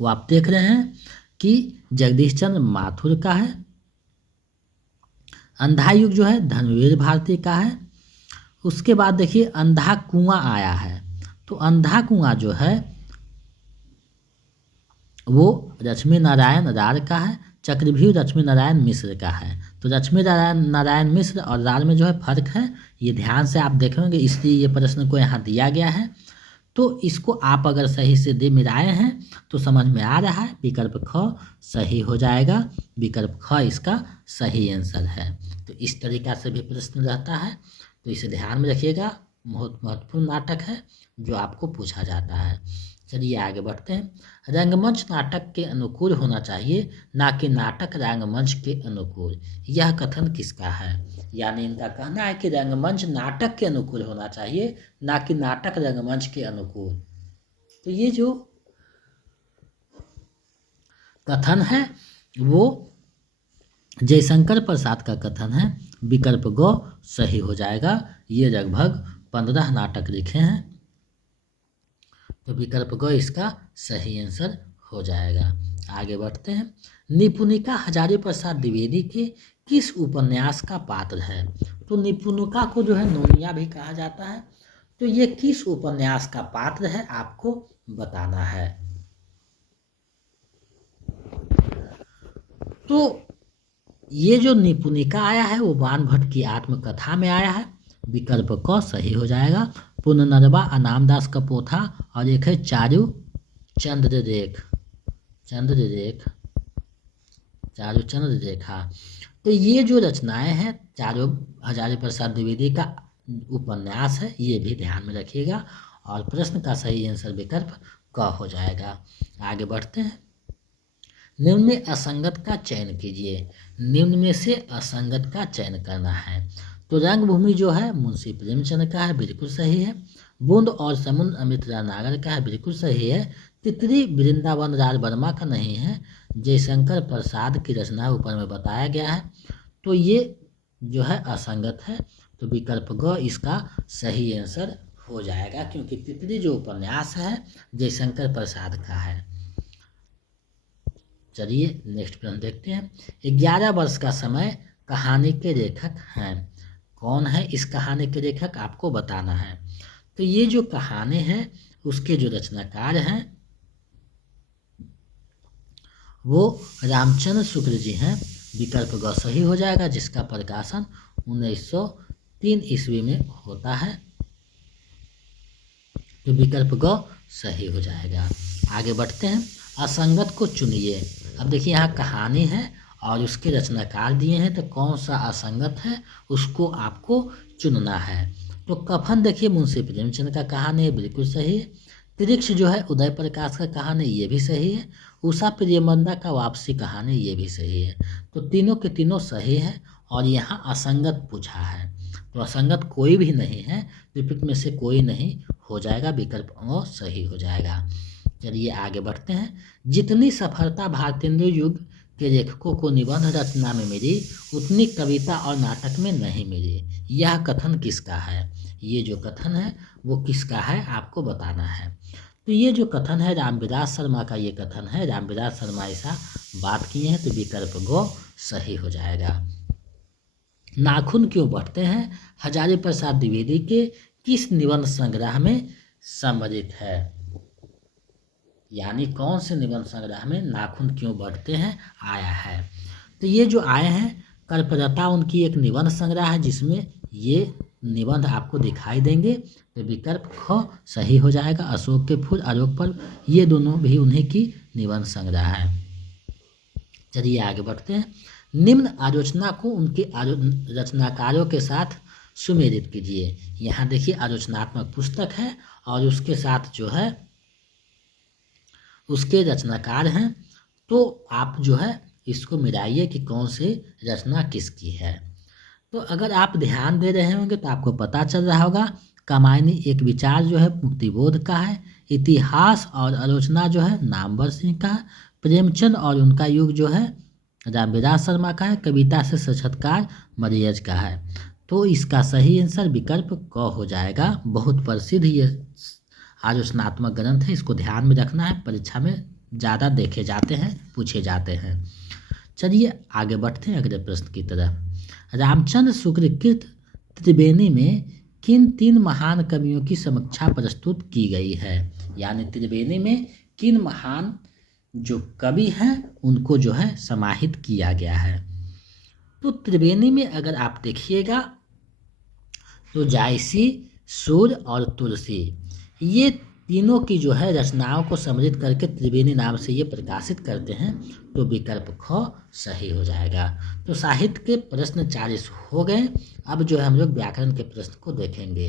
वो आप देख रहे हैं कि जगदीश चंद्र माथुर का है। अंधा युग जो है धर्मवीर भारती का है। उसके बाद देखिए अंधा कुआं आया है, तो अंधा कुआं जो है वो लक्ष्मी नारायण रार का है। चक्रव्यूह लक्ष्मी नारायण मिश्र का है। तो लक्ष्मी नारायण मिश्र और रार में जो है फर्क है, ये ध्यान से आप देखेंगे, इसलिए ये प्रश्न को यहाँ दिया गया है। तो इसको आप अगर सही से दे मिलाए हैं तो समझ में आ रहा है, विकल्प ख सही हो जाएगा। विकल्प ख इसका सही आंसर है। तो इस तरीका से भी प्रश्न रहता है, तो इसे ध्यान में रखिएगा। बहुत महत्वपूर्ण नाटक है जो आपको पूछा जाता है। चलिए आगे बढ़ते हैं। रंगमंच नाटक के अनुकूल होना चाहिए, ना कि नाटक रंगमंच के अनुकूल। यह कथन किसका है? यानी इनका कहना है कि रंगमंच नाटक के अनुकूल होना चाहिए, ना कि नाटक रंगमंच के अनुकूल। तो ये जो कथन है वो जयशंकर प्रसाद का कथन है। विकल्प ग सही हो जाएगा। ये लगभग 15 नाटक लिखे हैं, तो विकल्प ग इसका सही आंसर हो जाएगा। आगे बढ़ते हैं। निपुणिका हजारी प्रसाद द्विवेदी के किस उपन्यास का पात्र है? तो निपुणिका को जो है नोनिया भी कहा जाता है। तो ये किस उपन्यास का पात्र है आपको बताना है। तो ये जो निपुणिका आया है वो बाण भट्ट की आत्मकथा में आया है। विकल्प क सही हो जाएगा। पुनर्नवा अनामदास का पोथा और एक है चारू चंद्र रेखा। तो ये जो रचनाएं हैं चारू हजारी प्रसाद द्विवेदी का उपन्यास है, ये भी ध्यान में रखिएगा। और प्रश्न का सही आंसर विकल्प क हो जाएगा। आगे बढ़ते हैं। निम्न में असंगत का चयन कीजिए। निम्न में से असंगत का चयन करना है। तो रंगभूमि जो है मुंशी प्रेमचंद का है, बिल्कुल सही है। बूंद और समुद्र अमित नागर का है, बिल्कुल सही है। तितली वृंदावन राज वर्मा का नहीं है, जयशंकर प्रसाद की रचना ऊपर में बताया गया है। तो ये जो है असंगत है, तो विकल्प ग इसका सही आंसर हो जाएगा, क्योंकि तितली जो उपन्यास है जयशंकर प्रसाद का है। चलिए नेक्स्ट प्रश्न देखते हैं। 11 वर्ष का समय कहानी के लेखक हैं। कौन है इस कहानी के लेखक आपको बताना है। तो ये जो कहानी है उसके जो रचनाकार हैं वो रामचंद्र शुक्ल जी हैं। विकल्प ग सही हो जाएगा, जिसका प्रकाशन 1903 ईस्वी में होता है। तो विकल्प ग सही हो जाएगा। आगे बढ़ते हैं। असंगत को चुनिए। अब देखिए यहाँ कहानी है और उसके रचनाकार दिए हैं, तो कौन सा असंगत है उसको आपको चुनना है। तो कफन देखिए मुंशी प्रेमचंद का कहानी है, बिल्कुल सही है। त्रिक्ष जो है उदय प्रकाश का कहानी, ये भी सही है। उषा प्रियमंदा का वापसी कहानी, ये भी सही है। तो तीनों के तीनों सही है। और यहाँ असंगत पूछा है, तो असंगत कोई भी नहीं है, रिपीट में से कोई नहीं हो जाएगा। विकल्प अ सही हो जाएगा। चलिए आगे बढ़ते हैं। जितनी सफलता भारतेंदु युग के लेखकों को निबंध रचना में मिली, उतनी कविता और नाटक में नहीं मिली। यह कथन किसका है? ये जो कथन है वो किसका है आपको बताना है। तो ये जो कथन है रामविलास शर्मा का ये कथन है। रामविलास शर्मा ऐसा बात किए हैं, तो विकल्प ग सही हो जाएगा। नाखून क्यों बढ़ते हैं हजारी प्रसाद द्विवेदी के किस निबंध संग्रह में सम्मिलित है? यानी कौन से निबंध संग्रह में नाखून क्यों बढ़ते हैं आया है? तो ये जो आए हैं कल्पलता उनकी एक निबंध संग्रह है, जिसमें ये निबंध आपको दिखाई देंगे। तो विकल्प ख सही हो जाएगा। अशोक के फूल, आलोक पर्व, ये दोनों भी उन्हीं की निबंध संग्रह है। चलिए आगे बढ़ते हैं। निम्न आलोचना को उनके रचनाकारों के साथ सुमेलित कीजिए। यहाँ देखिए आलोचनात्मक पुस्तक है और उसके साथ जो है उसके रचनाकार हैं। तो आप जो है इसको मिलाइए कि कौन सी रचना किसकी है। तो अगर आप ध्यान दे रहे होंगे तो आपको पता चल रहा होगा। कामायनी एक विचार जो है मुक्तिबोध का है। इतिहास और आलोचना जो है नामवर सिंह का है। प्रेमचंद और उनका युग जो है रामविलास शर्मा का है। कविता से साक्षात्कार मरियज का है। तो इसका सही आंसर विकल्प क हो जाएगा। बहुत प्रसिद्ध ये आलोचनात्मक ग्रंथ है, इसको ध्यान में रखना है, परीक्षा में ज़्यादा देखे जाते हैं, पूछे जाते हैं। चलिए आगे बढ़ते हैं अगले प्रश्न की तरफ। रामचंद्र शुक्ल कृत त्रिवेणी में किन 3 महान कवियों की समीक्षा प्रस्तुत की गई है। यानी त्रिवेणी में किन महान जो कवि हैं उनको जो है समाहित किया गया है। तो त्रिवेणी में अगर आप देखिएगा तो जायसी, सूर्य और तुलसी, ये तीनों की जो है रचनाओं को सम्मिलित करके त्रिवेणी नाम से ये प्रकाशित करते हैं। तो विकल्प ख सही हो जाएगा। तो साहित्य के प्रश्न 40 हो गए। अब जो है हम लोग व्याकरण के प्रश्न को देखेंगे।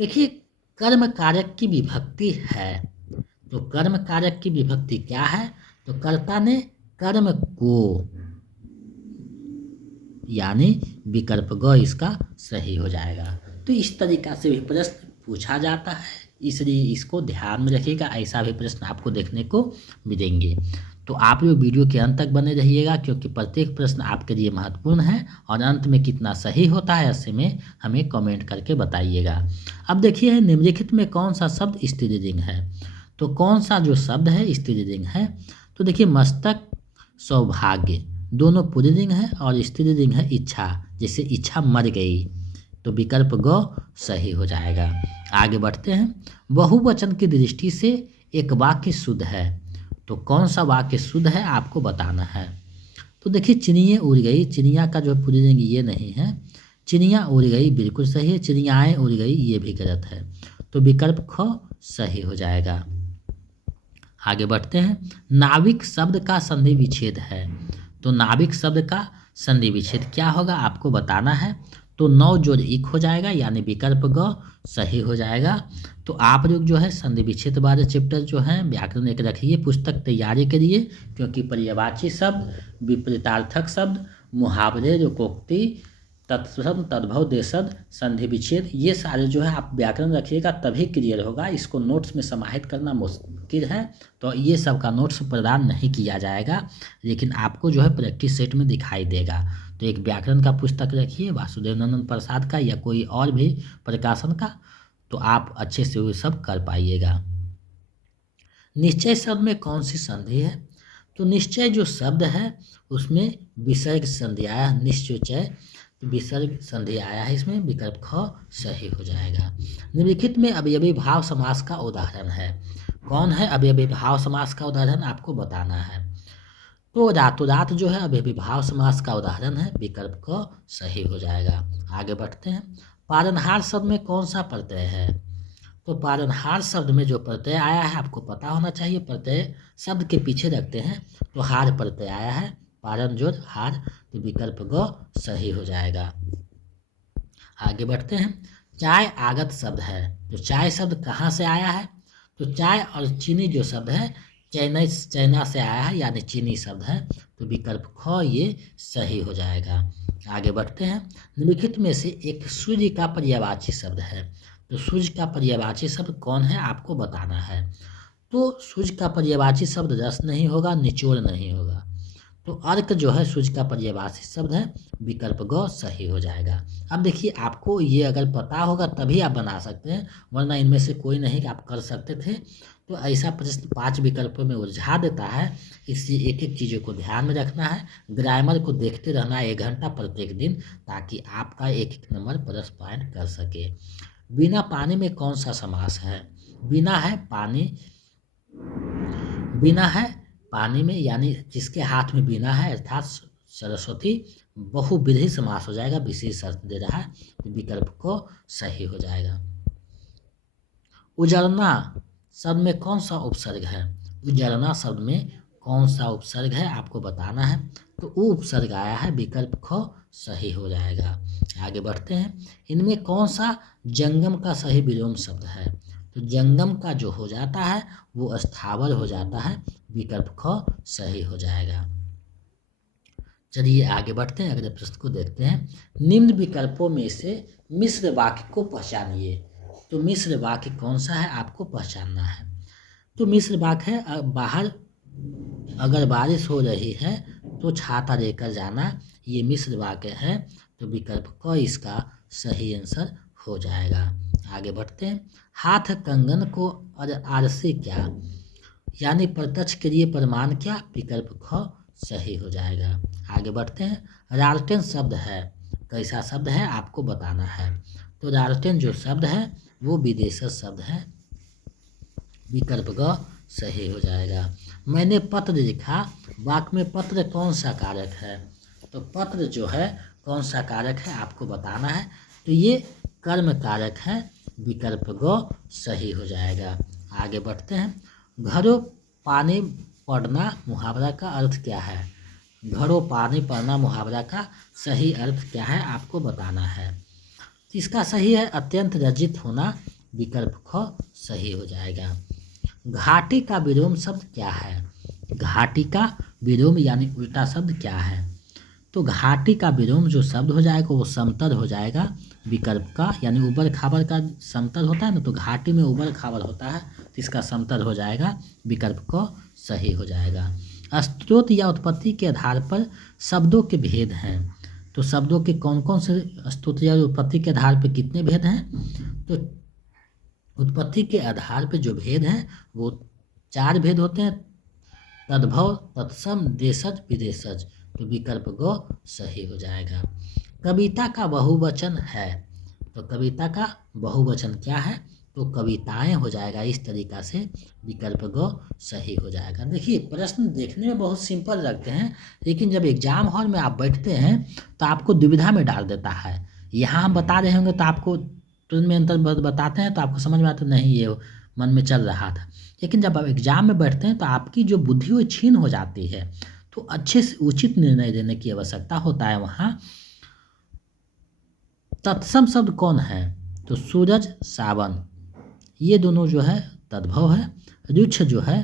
देखिए, कर्म कारक की विभक्ति है। तो कर्म कारक की विभक्ति क्या है? तो कर्ता ने कर्म को, यानी विकल्प ग इसका सही हो जाएगा। तो इस तरीका से भी प्रश्न पूछा जाता है, इसलिए इसको ध्यान में रखिएगा। ऐसा भी प्रश्न आपको देखने को मिलेंगे। तो आप लोग वीडियो के अंत तक बने रहिएगा, क्योंकि प्रत्येक प्रश्न आपके लिए महत्वपूर्ण है और अंत में कितना सही होता है ऐसे में हमें कमेंट करके बताइएगा। अब देखिए, निम्नलिखित में कौन सा शब्द स्त्रीलिंग है? तो कौन सा जो शब्द है स्त्रीलिंग है? तो देखिए, मस्तक, सौभाग्य दोनों पुल्लिंग है और स्त्रीलिंग है इच्छा, जैसे इच्छा मर गई। तो विकल्प ग सही हो जाएगा। आगे बढ़ते हैं। बहुवचन की दृष्टि से एक वाक्य शुद्ध है। तो कौन सा वाक्य शुद्ध है आपको बताना है। तो देखिए, चिड़िया उड़ गई, चिड़िया का जो पुल्लिंग ये नहीं है। चिड़िया उड़ गई बिल्कुल सही है, चिड़ियाएँ उड़ गई ये भी गलत है। तो विकल्प ख सही हो जाएगा। आगे बढ़ते हैं। नाविक शब्द का संधि विच्छेद है। तो नाविक शब्द का संधि विच्छेद क्या होगा आपको बताना है। तो नौ जोड़ इक हो जाएगा, यानी विकल्प ग सही हो जाएगा। तो आप लोग जो है संधि विच्छेद वाले चैप्टर जो है व्याकरण एक रखिए पुस्तक तैयारी के लिए, क्योंकि पर्यायवाची शब्द, विपरीतार्थक शब्द, मुहावरे, लोकोक्ति, तत्सम, तद्भव, देशज, संधि विच्छेद, ये सारे जो है आप व्याकरण रखिएगा तभी क्लियर होगा। इसको नोट्स में समाहित करना मुश्किल है, तो ये सब का नोट्स प्रदान नहीं किया जाएगा, लेकिन आपको जो है प्रैक्टिस सेट में दिखाई देगा। तो एक व्याकरण का पुस्तक रखिए वासुदेव नंदन प्रसाद का या कोई और भी प्रकाशन का, तो आप अच्छे से वो सब कर पाइएगा। निश्चय शब्द में कौन सी संधि है? तो निश्चय जो शब्द है उसमें विसर्ग संधि आया, निश्चय विसर्ग संधि आया है इसमें। विकल्प ख सही हो जाएगा। निम्नलिखित में अवयवी भाव समास का उदाहरण है। कौन है अवयवी भाव समास का उदाहरण आपको बताना है। तो रातों रात जो है अवयवी भाव समास का उदाहरण है। विकल्प क सही हो जाएगा। आगे बढ़ते हैं। पालनहार शब्द में कौन सा प्रत्यय है? तो पालनहार शब्द में जो प्रत्यय आया है आपको पता होना चाहिए। प्रत्यय शब्द के पीछे रखते हैं, तो हार प्रत्यय आया है, पालन जोड़ हार। तो विकल्प ग सही हो जाएगा। आगे बढ़ते हैं। चाय आगत शब्द है। तो चाय शब्द कहाँ से आया है? तो चाय और चीनी जो शब्द है चाइना से आया है, यानी चीनी शब्द है। तो विकल्प ख ये सही हो जाएगा। आगे बढ़ते हैं। निम्नलिखित में से एक सूर्य का पर्यायवाची शब्द है। तो सूर्य का पर्यायवाची शब्द कौन है आपको बताना है। तो सूर्य का पर्यायवाची शब्द रस नहीं होगा, निचोड़ नहीं होगा। तो अर्क जो है सूर्य का पर्यायवाची शब्द है। विकल्प ग सही हो जाएगा। अब देखिए, आपको ये अगर पता होगा तभी आप बना सकते हैं, वरना इनमें से कोई नहीं आप कर सकते थे। तो ऐसा प्रश्न 5 विकल्पों में उलझा देता है, इसलिए एक एक चीज़ों को ध्यान में रखना है। ग्रामर को देखते रहना 1 घंटा प्रत्येक दिन, ताकि आपका एक नंबर प्लस पॉइंट कर सके। बिना पानी में कौन सा समास है? बिना है पानी, बिना है पानी में, यानी जिसके हाथ में बिना है अर्थात सरस्वती, बहुविधि समास हो जाएगा, विशेष अर्थ दे रहा है। तो विकल्प को सही हो जाएगा। उजड़ना शब्द में कौन सा उपसर्ग है? उजड़ना शब्द में कौन सा उपसर्ग है आपको बताना है। तो वो उपसर्ग आया है। विकल्प ख सही हो जाएगा। आगे बढ़ते हैं। इनमें कौन सा जंगम का सही विलोम शब्द है? तो जंगम का जो हो जाता है वो स्थावर हो जाता है। विकल्प ख सही हो जाएगा। चलिए आगे बढ़ते हैं, अगले प्रश्न को देखते हैं। निम्न विकल्पों में से मिश्र वाक्य को पहचानिए। तो मिश्र वाक्य कौन सा है आपको पहचानना है। तो मिश्र वाक्य है, बाहर अगर बारिश हो रही है तो छाता लेकर जाना, ये मिश्र वाक्य है। तो विकल्प क इसका सही आंसर हो जाएगा। आगे बढ़ते हैं। हाथ कंगन को आरसी क्या, यानी प्रत्यक्ष के लिए प्रमाण क्या? विकल्प ख सही हो जाएगा। आगे बढ़ते हैं। राल्टेन शब्द है, कैसा शब्द है आपको बताना है। तो राल्टेन जो शब्द है वो विदेशज शब्द है, विकल्प ग सही हो जाएगा। मैंने पत्र लिखा, वाक्य में पत्र कौन सा कारक है? तो पत्र जो है कौन सा कारक है आपको बताना है। तो ये कर्म कारक है, विकल्प ग सही हो जाएगा। आगे बढ़ते हैं। घरों पानी पड़ना मुहावरा का अर्थ क्या है? घरों पानी पड़ना मुहावरा का सही अर्थ क्या है आपको बताना है। तो इसका सही है अत्यंत लज्जित होना, विकल्प ख सही हो जाएगा। घाटी का विलोम शब्द क्या है? घाटी का विलोम यानी उल्टा शब्द क्या है? तो घाटी का विलोम जो शब्द हो जाएगा वो समतल हो जाएगा, विकल्प का, यानी ऊबड़ खाबड़ का समतल होता है ना, तो घाटी में ऊबड़ खाबड़ होता है, तो इसका समतल हो जाएगा, विकल्प क सही हो जाएगा। स्रोत या उत्पत्ति के आधार पर शब्दों के भेद हैं। तो शब्दों के कौन कौन से स्रोत या उत्पत्ति के आधार पर कितने भेद हैं? तो उत्पत्ति के आधार पर जो भेद हैं वो 4 भेद होते हैं, तद्भव, तत्सम, देशज, विदेशज। तो विकल्प ग सही हो जाएगा। कविता का बहुवचन है, तो कविता का बहुवचन क्या है? तो कविताएं हो जाएगा। इस तरीका से विकल्प ग सही हो जाएगा। देखिए प्रश्न देखने में बहुत सिंपल लगते हैं, लेकिन जब एग्जाम हॉल में आप बैठते हैं तो आपको दुविधा में डाल देता है। यहाँ हम बता रहे होंगे तो आपको तुरंत में अंतर बताते हैं तो आपको समझ में आता नहीं ये मन में चल रहा था, लेकिन जब आप एग्जाम में बैठते हैं तो आपकी जो बुद्धि वो क्षीण हो जाती है, तो अच्छे से उचित निर्णय देने की आवश्यकता होता है वहाँ। तत्सम शब्द कौन है? तो सूरज, सावन, ये दोनों जो है तद्भव है। रुक्ष जो है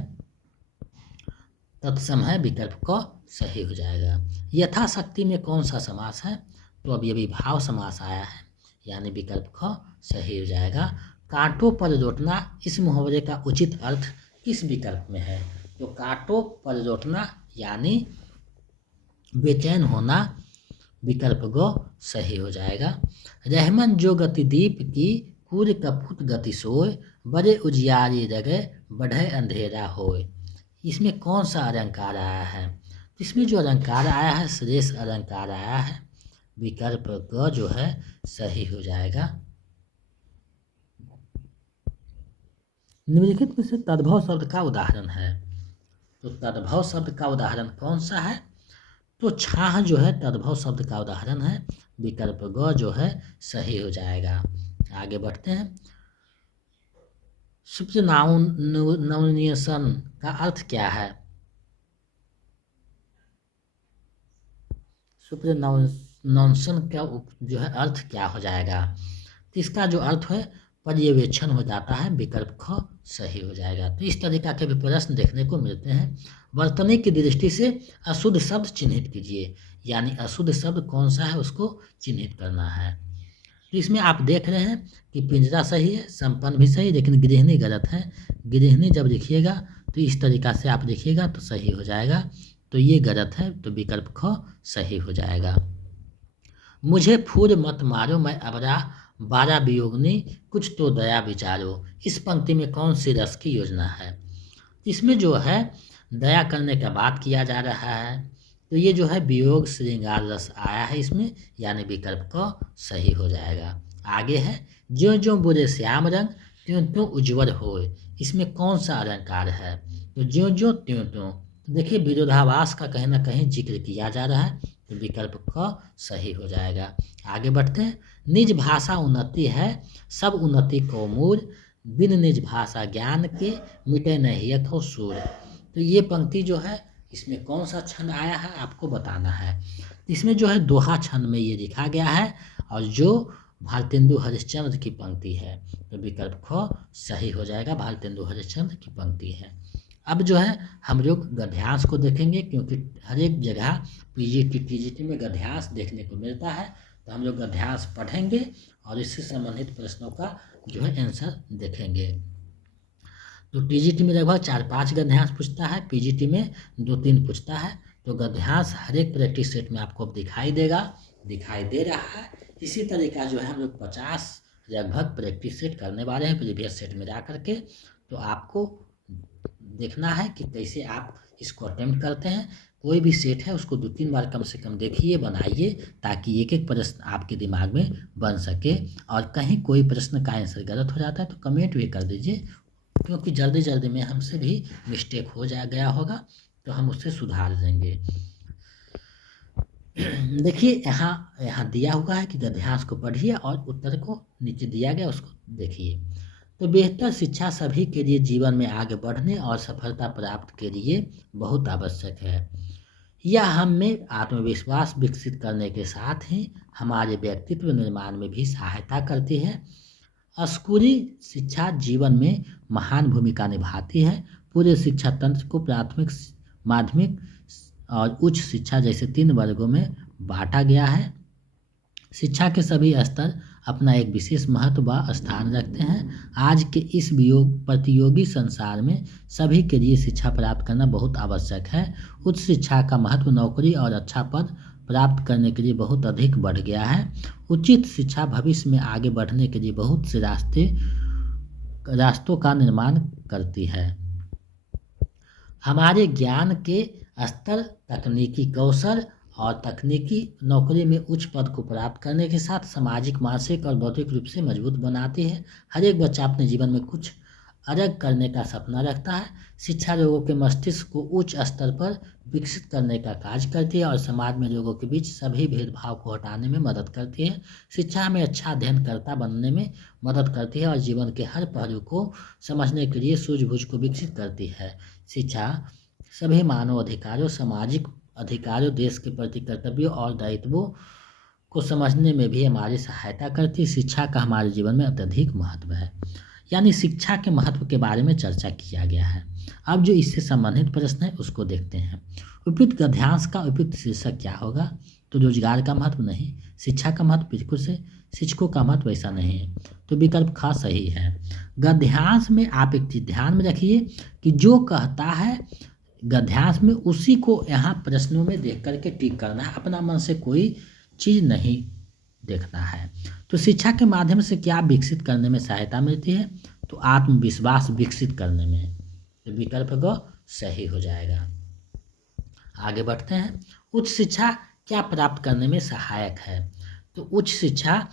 तत्सम है, विकल्प क सही हो जाएगा। यथाशक्ति में कौन सा समास है? तो अब ये विभाव समास आया है, यानी विकल्प ख सही हो जाएगा। कांटों पर लौटना, इस मुहावरे का उचित अर्थ किस विकल्प में है? तो कांटों पर लौटना यानी बेचैन होना, विकल्प ग सही हो जाएगा। रहमन जो गति दीप की, कूद कपूत गति सोय, बड़े उजियारी लगे, बढ़े अंधेरा होय। इसमें कौन सा अलंकार आया है? इसमें जो अलंकार आया है श्रेष्ठ अलंकार आया है, विकल्प ग जो है सही हो जाएगा। निम्नलिखित में से तद्भव शब्द का उदाहरण है, तो तद्भव शब्द का उदाहरण कौन सा है? तो छाह जो है तद्भव शब्द का उदाहरण है, विकल्प ग जो है सही हो जाएगा। आगे बढ़ते हैं। सुप्त नवनियसन का अर्थ क्या है? सुप्त नवनियसन का जो है अर्थ क्या हो जाएगा? तो इसका जो अर्थ है पर्यवेक्षण हो जाता है, विकल्प ख सही हो जाएगा। तो इस तरीका के भी प्रश्न देखने को मिलते हैं। वर्तनी की दृष्टि से अशुद्ध शब्द चिन्हित कीजिए, यानी अशुद्ध शब्द कौन सा है उसको चिन्हित करना है। तो इसमें आप देख रहे हैं कि पिंजरा सही है, संपन्न भी सही, लेकिन गृहिणी गलत है। गृहिणी जब लिखिएगा तो इस तरीका से आप लिखिएगा तो सही हो जाएगा, तो ये गलत है, तो विकल्प ख सही हो जाएगा। मुझे फूल मत मारो मैं अबरा, बारा वियोगनी, कुछ तो दया विचारो, इस पंक्ति में कौन सी रस की योजना है? इसमें जो है दया करने का बात किया जा रहा है, तो ये जो है वियोग श्रृंगार रस आया है इसमें, यानी विकल्प क सही हो जाएगा। आगे है ज्यों ज्यों बुरे श्याम रंग, त्यों त्यों उज्ज्वल होए, इसमें कौन सा अलंकार है? तो ज्यों ज्यों त्यों त्यों, देखिए विरोधाभास का कहीं ना कहीं जिक्र किया जा रहा है, तो विकल्प क सही हो जाएगा। आगे बढ़ते हैं। निज भाषा उन्नति है, सब उन्नति को मूल, बिन निज भाषा ज्ञान के, मिटे नहीं यथो सूर। तो ये पंक्ति जो है इसमें कौन सा छंद आया है आपको बताना है। इसमें जो है दोहा छंद में ये लिखा गया है, और जो भारतेंदु हरिश्चंद्र की पंक्ति है, तो विकल्प ख सही हो जाएगा, भारतेंदु हरिश्चंद्र की पंक्ति है। अब जो है हम लोग गद्यांश को देखेंगे, क्योंकि हर एक जगह पीजीटी टीजीटी में गद्यांश देखने को मिलता है, तो हम लोग गद्यांश पढ़ेंगे और इससे संबंधित प्रश्नों का जो है आंसर देखेंगे। तो टीजीटी में लगभग 4-5 गद्यांश पूछता है, पीजीटी में 2-3 पूछता है, तो गद्यांश हर एक प्रैक्टिस सेट में आपको दिखाई दे रहा है। इसी तरीका जो है हम लोग 50 लगभग प्रैक्टिस सेट करने वाले हैं प्रीवियस सेट में जा करके, तो आपको देखना है कि कैसे आप इसको अटेम्प्ट करते हैं। कोई भी सेट है उसको 2-3 बार कम से कम देखिए, बनाइए, ताकि एक एक प्रश्न आपके दिमाग में बन सके। और कहीं कोई प्रश्न का आंसर गलत हो जाता है तो कमेंट भी कर दीजिए, क्योंकि जल्दी जल्दी में हमसे भी मिस्टेक हो गया होगा, तो हम उससे सुधार देंगे। देखिए यहाँ यहाँ दिया हुआ है कि गद्यांश को पढ़िए और उत्तर को नीचे दिया गया उसको देखिए। तो बेहतर शिक्षा सभी के लिए जीवन में आगे बढ़ने और सफलता प्राप्त के लिए बहुत आवश्यक है। यह हम में आत्मविश्वास विकसित करने के साथ ही हमारे व्यक्तित्व निर्माण में भी सहायता करती है। स्कूली शिक्षा जीवन में महान भूमिका निभाती है। पूरे शिक्षा तंत्र को प्राथमिक, माध्यमिक और उच्च शिक्षा जैसे 3 वर्गों में बांटा गया है। शिक्षा के सभी स्तर अपना एक विशेष महत्व व स्थान रखते हैं। आज के इस प्रतियोगी संसार में सभी के लिए शिक्षा प्राप्त करना बहुत आवश्यक है। उच्च शिक्षा का महत्व नौकरी और अच्छा पद प्राप्त करने के लिए बहुत अधिक बढ़ गया है। उचित शिक्षा भविष्य में आगे बढ़ने के लिए बहुत से रास्तों का निर्माण करती है। हमारे ज्ञान के स्तर, तकनीकी कौशल और तकनीकी नौकरी में उच्च पद को प्राप्त करने के साथ सामाजिक, मानसिक और बौद्धिक रूप से मजबूत बनाती है। हर एक बच्चा अपने जीवन में कुछ अलग करने का सपना रखता है। शिक्षा लोगों के मस्तिष्क को उच्च स्तर पर विकसित करने का कार्य करती है और समाज में लोगों के बीच सभी भेदभाव को हटाने में मदद करती है। शिक्षा हमें अच्छा अध्ययनकर्ता बनने में मदद करती है और जीवन के हर पहलू को समझने के लिए सूझबूझ को विकसित करती है। शिक्षा सभी मानव अधिकारों, सामाजिक अधिकारों, देश के प्रति कर्तव्यों और दायित्वों को समझने में भी हमारी सहायता करती है। शिक्षा का हमारे जीवन में अत्यधिक महत्व है। यानी शिक्षा के महत्व के बारे में चर्चा किया गया है। अब जो इससे संबंधित प्रश्न है उसको देखते हैं। उपयुक्त गद्यांश का उपयुक्त शीर्षक क्या होगा? तो रोजगार का महत्व नहीं, शिक्षा का महत्व बिल्कुल से, शिक्षकों का महत्व ऐसा नहीं है, तो विकल्प ख सही है। गद्यांश में आप एक चीज ध्यान में रखिए कि जो कहता है गद्यांश में उसी को यहाँ प्रश्नों में देख करके टिक करना है, अपना मन से कोई चीज नहीं देखना है। तो शिक्षा के माध्यम से क्या विकसित करने में सहायता मिलती है? तो आत्मविश्वास विकसित करने में, तो विकल्प ग सही हो जाएगा। आगे बढ़ते हैं। उच्च शिक्षा क्या प्राप्त करने में सहायक है? तो उच्च शिक्षा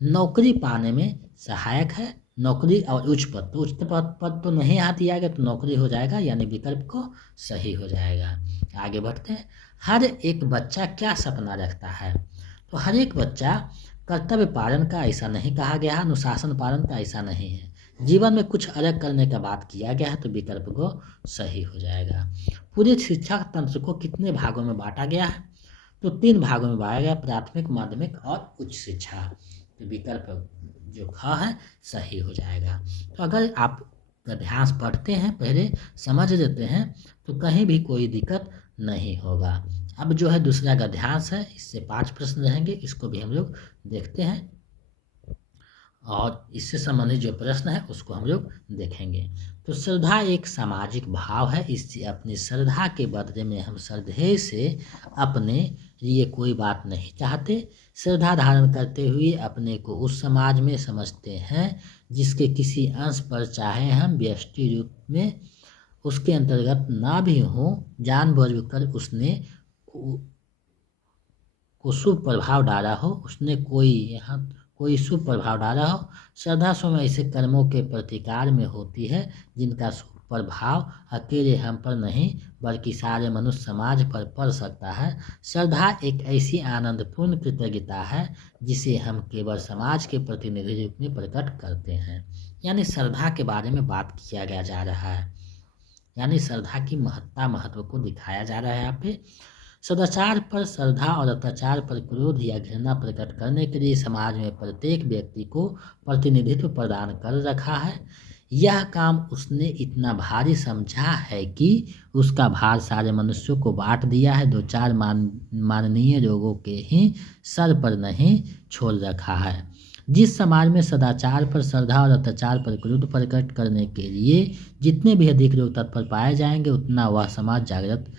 नौकरी पाने में सहायक है। नौकरी और उच्च पद, तो उच्च पद तो नहीं यहाँ दिया गया, तो नौकरी हो जाएगा, यानी विकल्प को सही हो जाएगा। आगे बढ़ते हैं। हर एक बच्चा क्या सपना रखता है? तो हर एक बच्चा कर्तव्य पालन का, ऐसा नहीं कहा गया है, अनुशासन पालन का, ऐसा नहीं है, जीवन में कुछ अलग करने का बात किया गया है, तो विकल्प को सही हो जाएगा। पूरे शिक्षा तंत्र को कितने भागों में बांटा गया है? तो 3 भागों में बांटा गया, प्राथमिक, माध्यमिक और उच्च शिक्षा, तो विकल्प जो ख है सही हो जाएगा। तो अगर आप गद्यांश पढ़ते हैं, पहले समझ लेते हैं, तो कहीं भी कोई दिक्कत नहीं होगा। अब जो है दूसरा गद्यांश है, इससे 5 प्रश्न रहेंगे, इसको भी हम लोग देखते हैं और इससे संबंधित जो प्रश्न है उसको हम लोग देखेंगे। तो श्रद्धा एक सामाजिक भाव है। इससे अपनी श्रद्धा के बदले में हम श्रद्धेय से अपने लिए कोई बात नहीं चाहते। श्रद्धा धारण करते हुए अपने को उस समाज में समझते हैं जिसके किसी अंश पर चाहे हम व्यष्टि रूप में उसके अंतर्गत ना भी हों, जानबूझकर उसने को शुभ प्रभाव डाला हो, उसने कोई शुभ प्रभाव डाला हो। श्रद्धा स्वयं ऐसे कर्मों के प्रतिकार में होती है जिनका शुभ प्रभाव अकेले हम पर नहीं बल्कि सारे मनुष्य समाज पर पड़ सकता है। श्रद्धा एक ऐसी आनंदपूर्ण कृतज्ञता है जिसे हम केवल समाज के प्रतिनिधि रूप में प्रकट करते हैं। यानी श्रद्धा के बारे में बात किया गया जा रहा है, यानी श्रद्धा की महत्व को दिखाया जा रहा है यहाँ पे। सदाचार पर श्रद्धा और अत्याचार पर क्रोध या घृणा प्रकट करने के लिए समाज में प्रत्येक व्यक्ति को प्रतिनिधित्व प्रदान कर रखा है। यह काम उसने इतना भारी समझा है कि उसका भार सारे मनुष्यों को बांट दिया है, 2-4 माननीय लोगों के ही सर पर नहीं छोड़ रखा है। जिस समाज में सदाचार पर श्रद्धा और अत्याचार पर क्रोध प्रकट करने के लिए जितने भी अधिक लोग तत्पर पाए जाएंगे, उतना वह समाज जागृत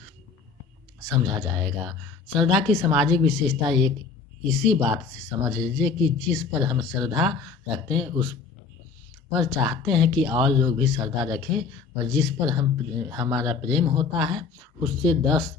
समझा जाएगा। श्रद्धा की सामाजिक विशेषता एक इसी बात से समझ लीजिए कि जिस पर हम श्रद्धा रखते हैं उस पर चाहते हैं कि और लोग भी श्रद्धा रखें, और जिस पर हमारा प्रेम होता है उससे 10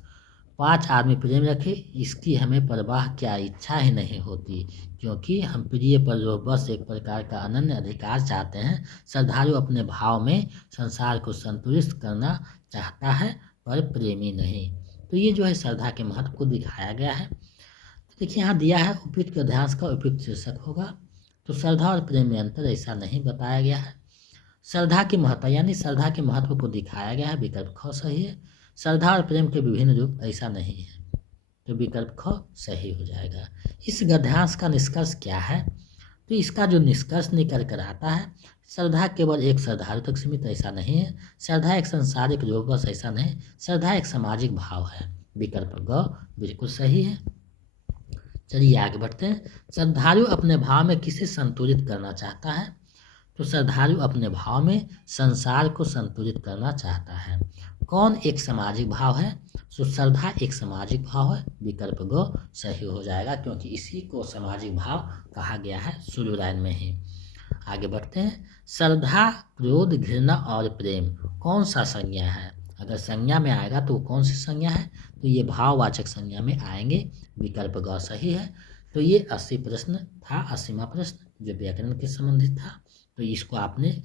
5 आदमी प्रेम रखे, इसकी हमें परवाह क्या इच्छा ही नहीं होती, क्योंकि हम प्रिय पर जो बस एक प्रकार का अनन्य अधिकार चाहते हैं। श्रद्धालु अपने भाव में संसार को संतुलित करना चाहता है, पर प्रेमी नहीं। तो ये जो है श्रद्धा के महत्व को दिखाया गया है। तो देखिए यहाँ दिया है उपयुक्त अध्यास का उपयुक्त शीर्षक होगा। तो श्रद्धा और प्रेम में अंतर ऐसा नहीं बताया गया है। श्रद्धा की महत्ता यानी श्रद्धा के महत्व को दिखाया गया है, विकल्प ख सही है। श्रद्धा और प्रेम के विभिन्न रूप ऐसा नहीं है, तो विकल्प ख सही हो जाएगा। इस गद्यांश का निष्कर्ष क्या है? तो इसका जो निष्कर्ष निकल कर आता है, श्रद्धा केवल एक श्रद्धालु तक सीमित ऐसा नहीं है। श्रद्धा एक संसारिक रोग बस ऐसा नहीं। श्रद्धा एक सामाजिक भाव है, विकल्प ग बिल्कुल सही है। चलिए आगे बढ़ते हैं। श्रद्धालु अपने भाव में किसे संतुलित करना चाहता है? तो श्रद्धालु अपने भाव में संसार को संतुलित करना चाहता है। कौन एक सामाजिक भाव है? तो श्रद्धा एक सामाजिक भाव है, विकल्प ग सही हो जाएगा, क्योंकि इसी को सामाजिक भाव कहा गया है शुरू लाइन में ही। आगे बढ़ते हैं। श्रद्धा, क्रोध, घृणा और प्रेम कौन सा संज्ञा है? अगर संज्ञा में आएगा तो कौन सी संज्ञा है? तो ये भाववाचक संज्ञा में आएंगे, विकल्प ग सही है। तो ये 80 प्रश्न था, 80वां प्रश्न जो व्याकरण के संबंधित था। तो इसको आपने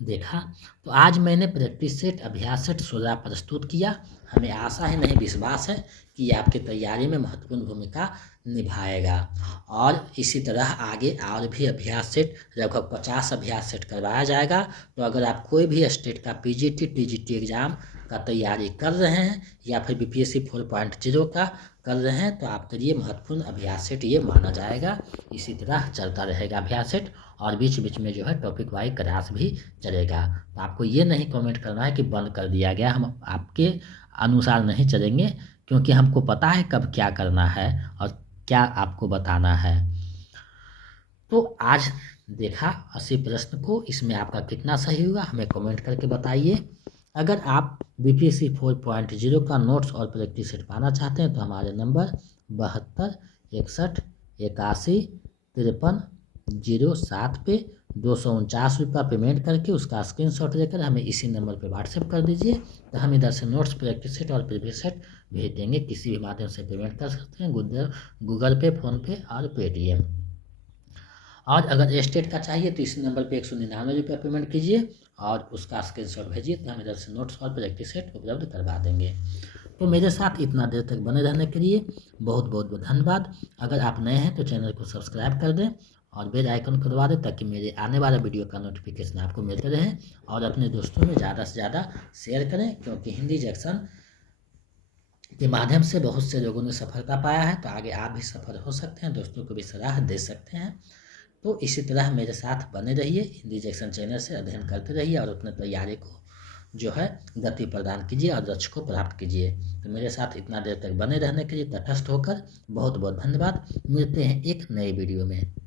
देखा। तो आज मैंने प्रैक्टिस सेट, अभ्यास सेट 16 प्रस्तुत किया। हमें आशा है, नहीं विश्वास है कि ये आपकी तैयारी में महत्वपूर्ण भूमिका निभाएगा। और इसी तरह आगे और भी अभ्यास सेट, लगभग 50 अभ्यास सेट करवाया जाएगा। तो अगर आप कोई भी स्टेट का पीजीटी, टीजीटी एग्ज़ाम का तैयारी कर रहे हैं या फिर बीपीएससी 4.0 का कर रहे हैं, तो आपके लिए महत्वपूर्ण अभ्यास सेट ये माना जाएगा। इसी तरह चलता रहेगा अभ्यास सेट, और बीच बीच में जो है टॉपिक वाइज क्लास भी चलेगा। तो आपको ये नहीं कमेंट करना है कि बंद कर दिया गया। हम आपके अनुसार नहीं चलेंगे, क्योंकि हमको पता है कब क्या करना है और क्या आपको बताना है। तो आज देखा 80 प्रश्न को, इसमें आपका कितना सही हुआ हमें कमेंट करके बताइए। अगर आप बीपीएससी 4.0 का नोट्स और प्रैक्टिस सेट पाना चाहते हैं तो हमारे नंबर 72 61 81 53 07 पे 249 रुपये पेमेंट करके उसका स्क्रीनशॉट लेकर हमें इसी नंबर पे व्हाट्सएप कर दीजिए। तो हम इधर से नोट्स, प्रैक्टिस सेट और प्रीवियस सेट भेज देंगे। किसी भी माध्यम से पेमेंट कर सकते हैं, गूगल पे, फ़ोनपे और पेटीएम। और अगर स्टेट का चाहिए तो इसी नंबर पे 199 रुपये पेमेंट कीजिए और उसका स्क्रीनशॉट भेजिए, तो हम इधर से नोट्स और प्रैक्टिस सेट उपलब्ध करवा देंगे। तो मेरे साथ इतना देर तक बने रहने के लिए बहुत बहुत धन्यवाद। अगर आप नए हैं तो चैनल को सब्सक्राइब कर दें और बेल आइकन को दबा दें, ताकि मेरे आने वाला वीडियो का नोटिफिकेशन आपको मिलते रहे। और अपने दोस्तों में ज़्यादा से ज़्यादा शेयर करें, क्योंकि हिंदी जंक्शन के माध्यम से बहुत से लोगों ने सफलता पाया है। तो आगे आप भी सफल हो सकते हैं, दोस्तों को भी सलाह दे सकते हैं। तो इसी तरह मेरे साथ बने रहिए, हिंदी जंक्शन चैनल से अध्ययन करते रहिए और अपने तैयारी को जो है गति प्रदान कीजिए और लक्ष्य को प्राप्त कीजिए। तो मेरे साथ इतना देर तक बने रहने के लिए तटस्थ होकर बहुत बहुत धन्यवाद। मिलते हैं एक नए वीडियो में।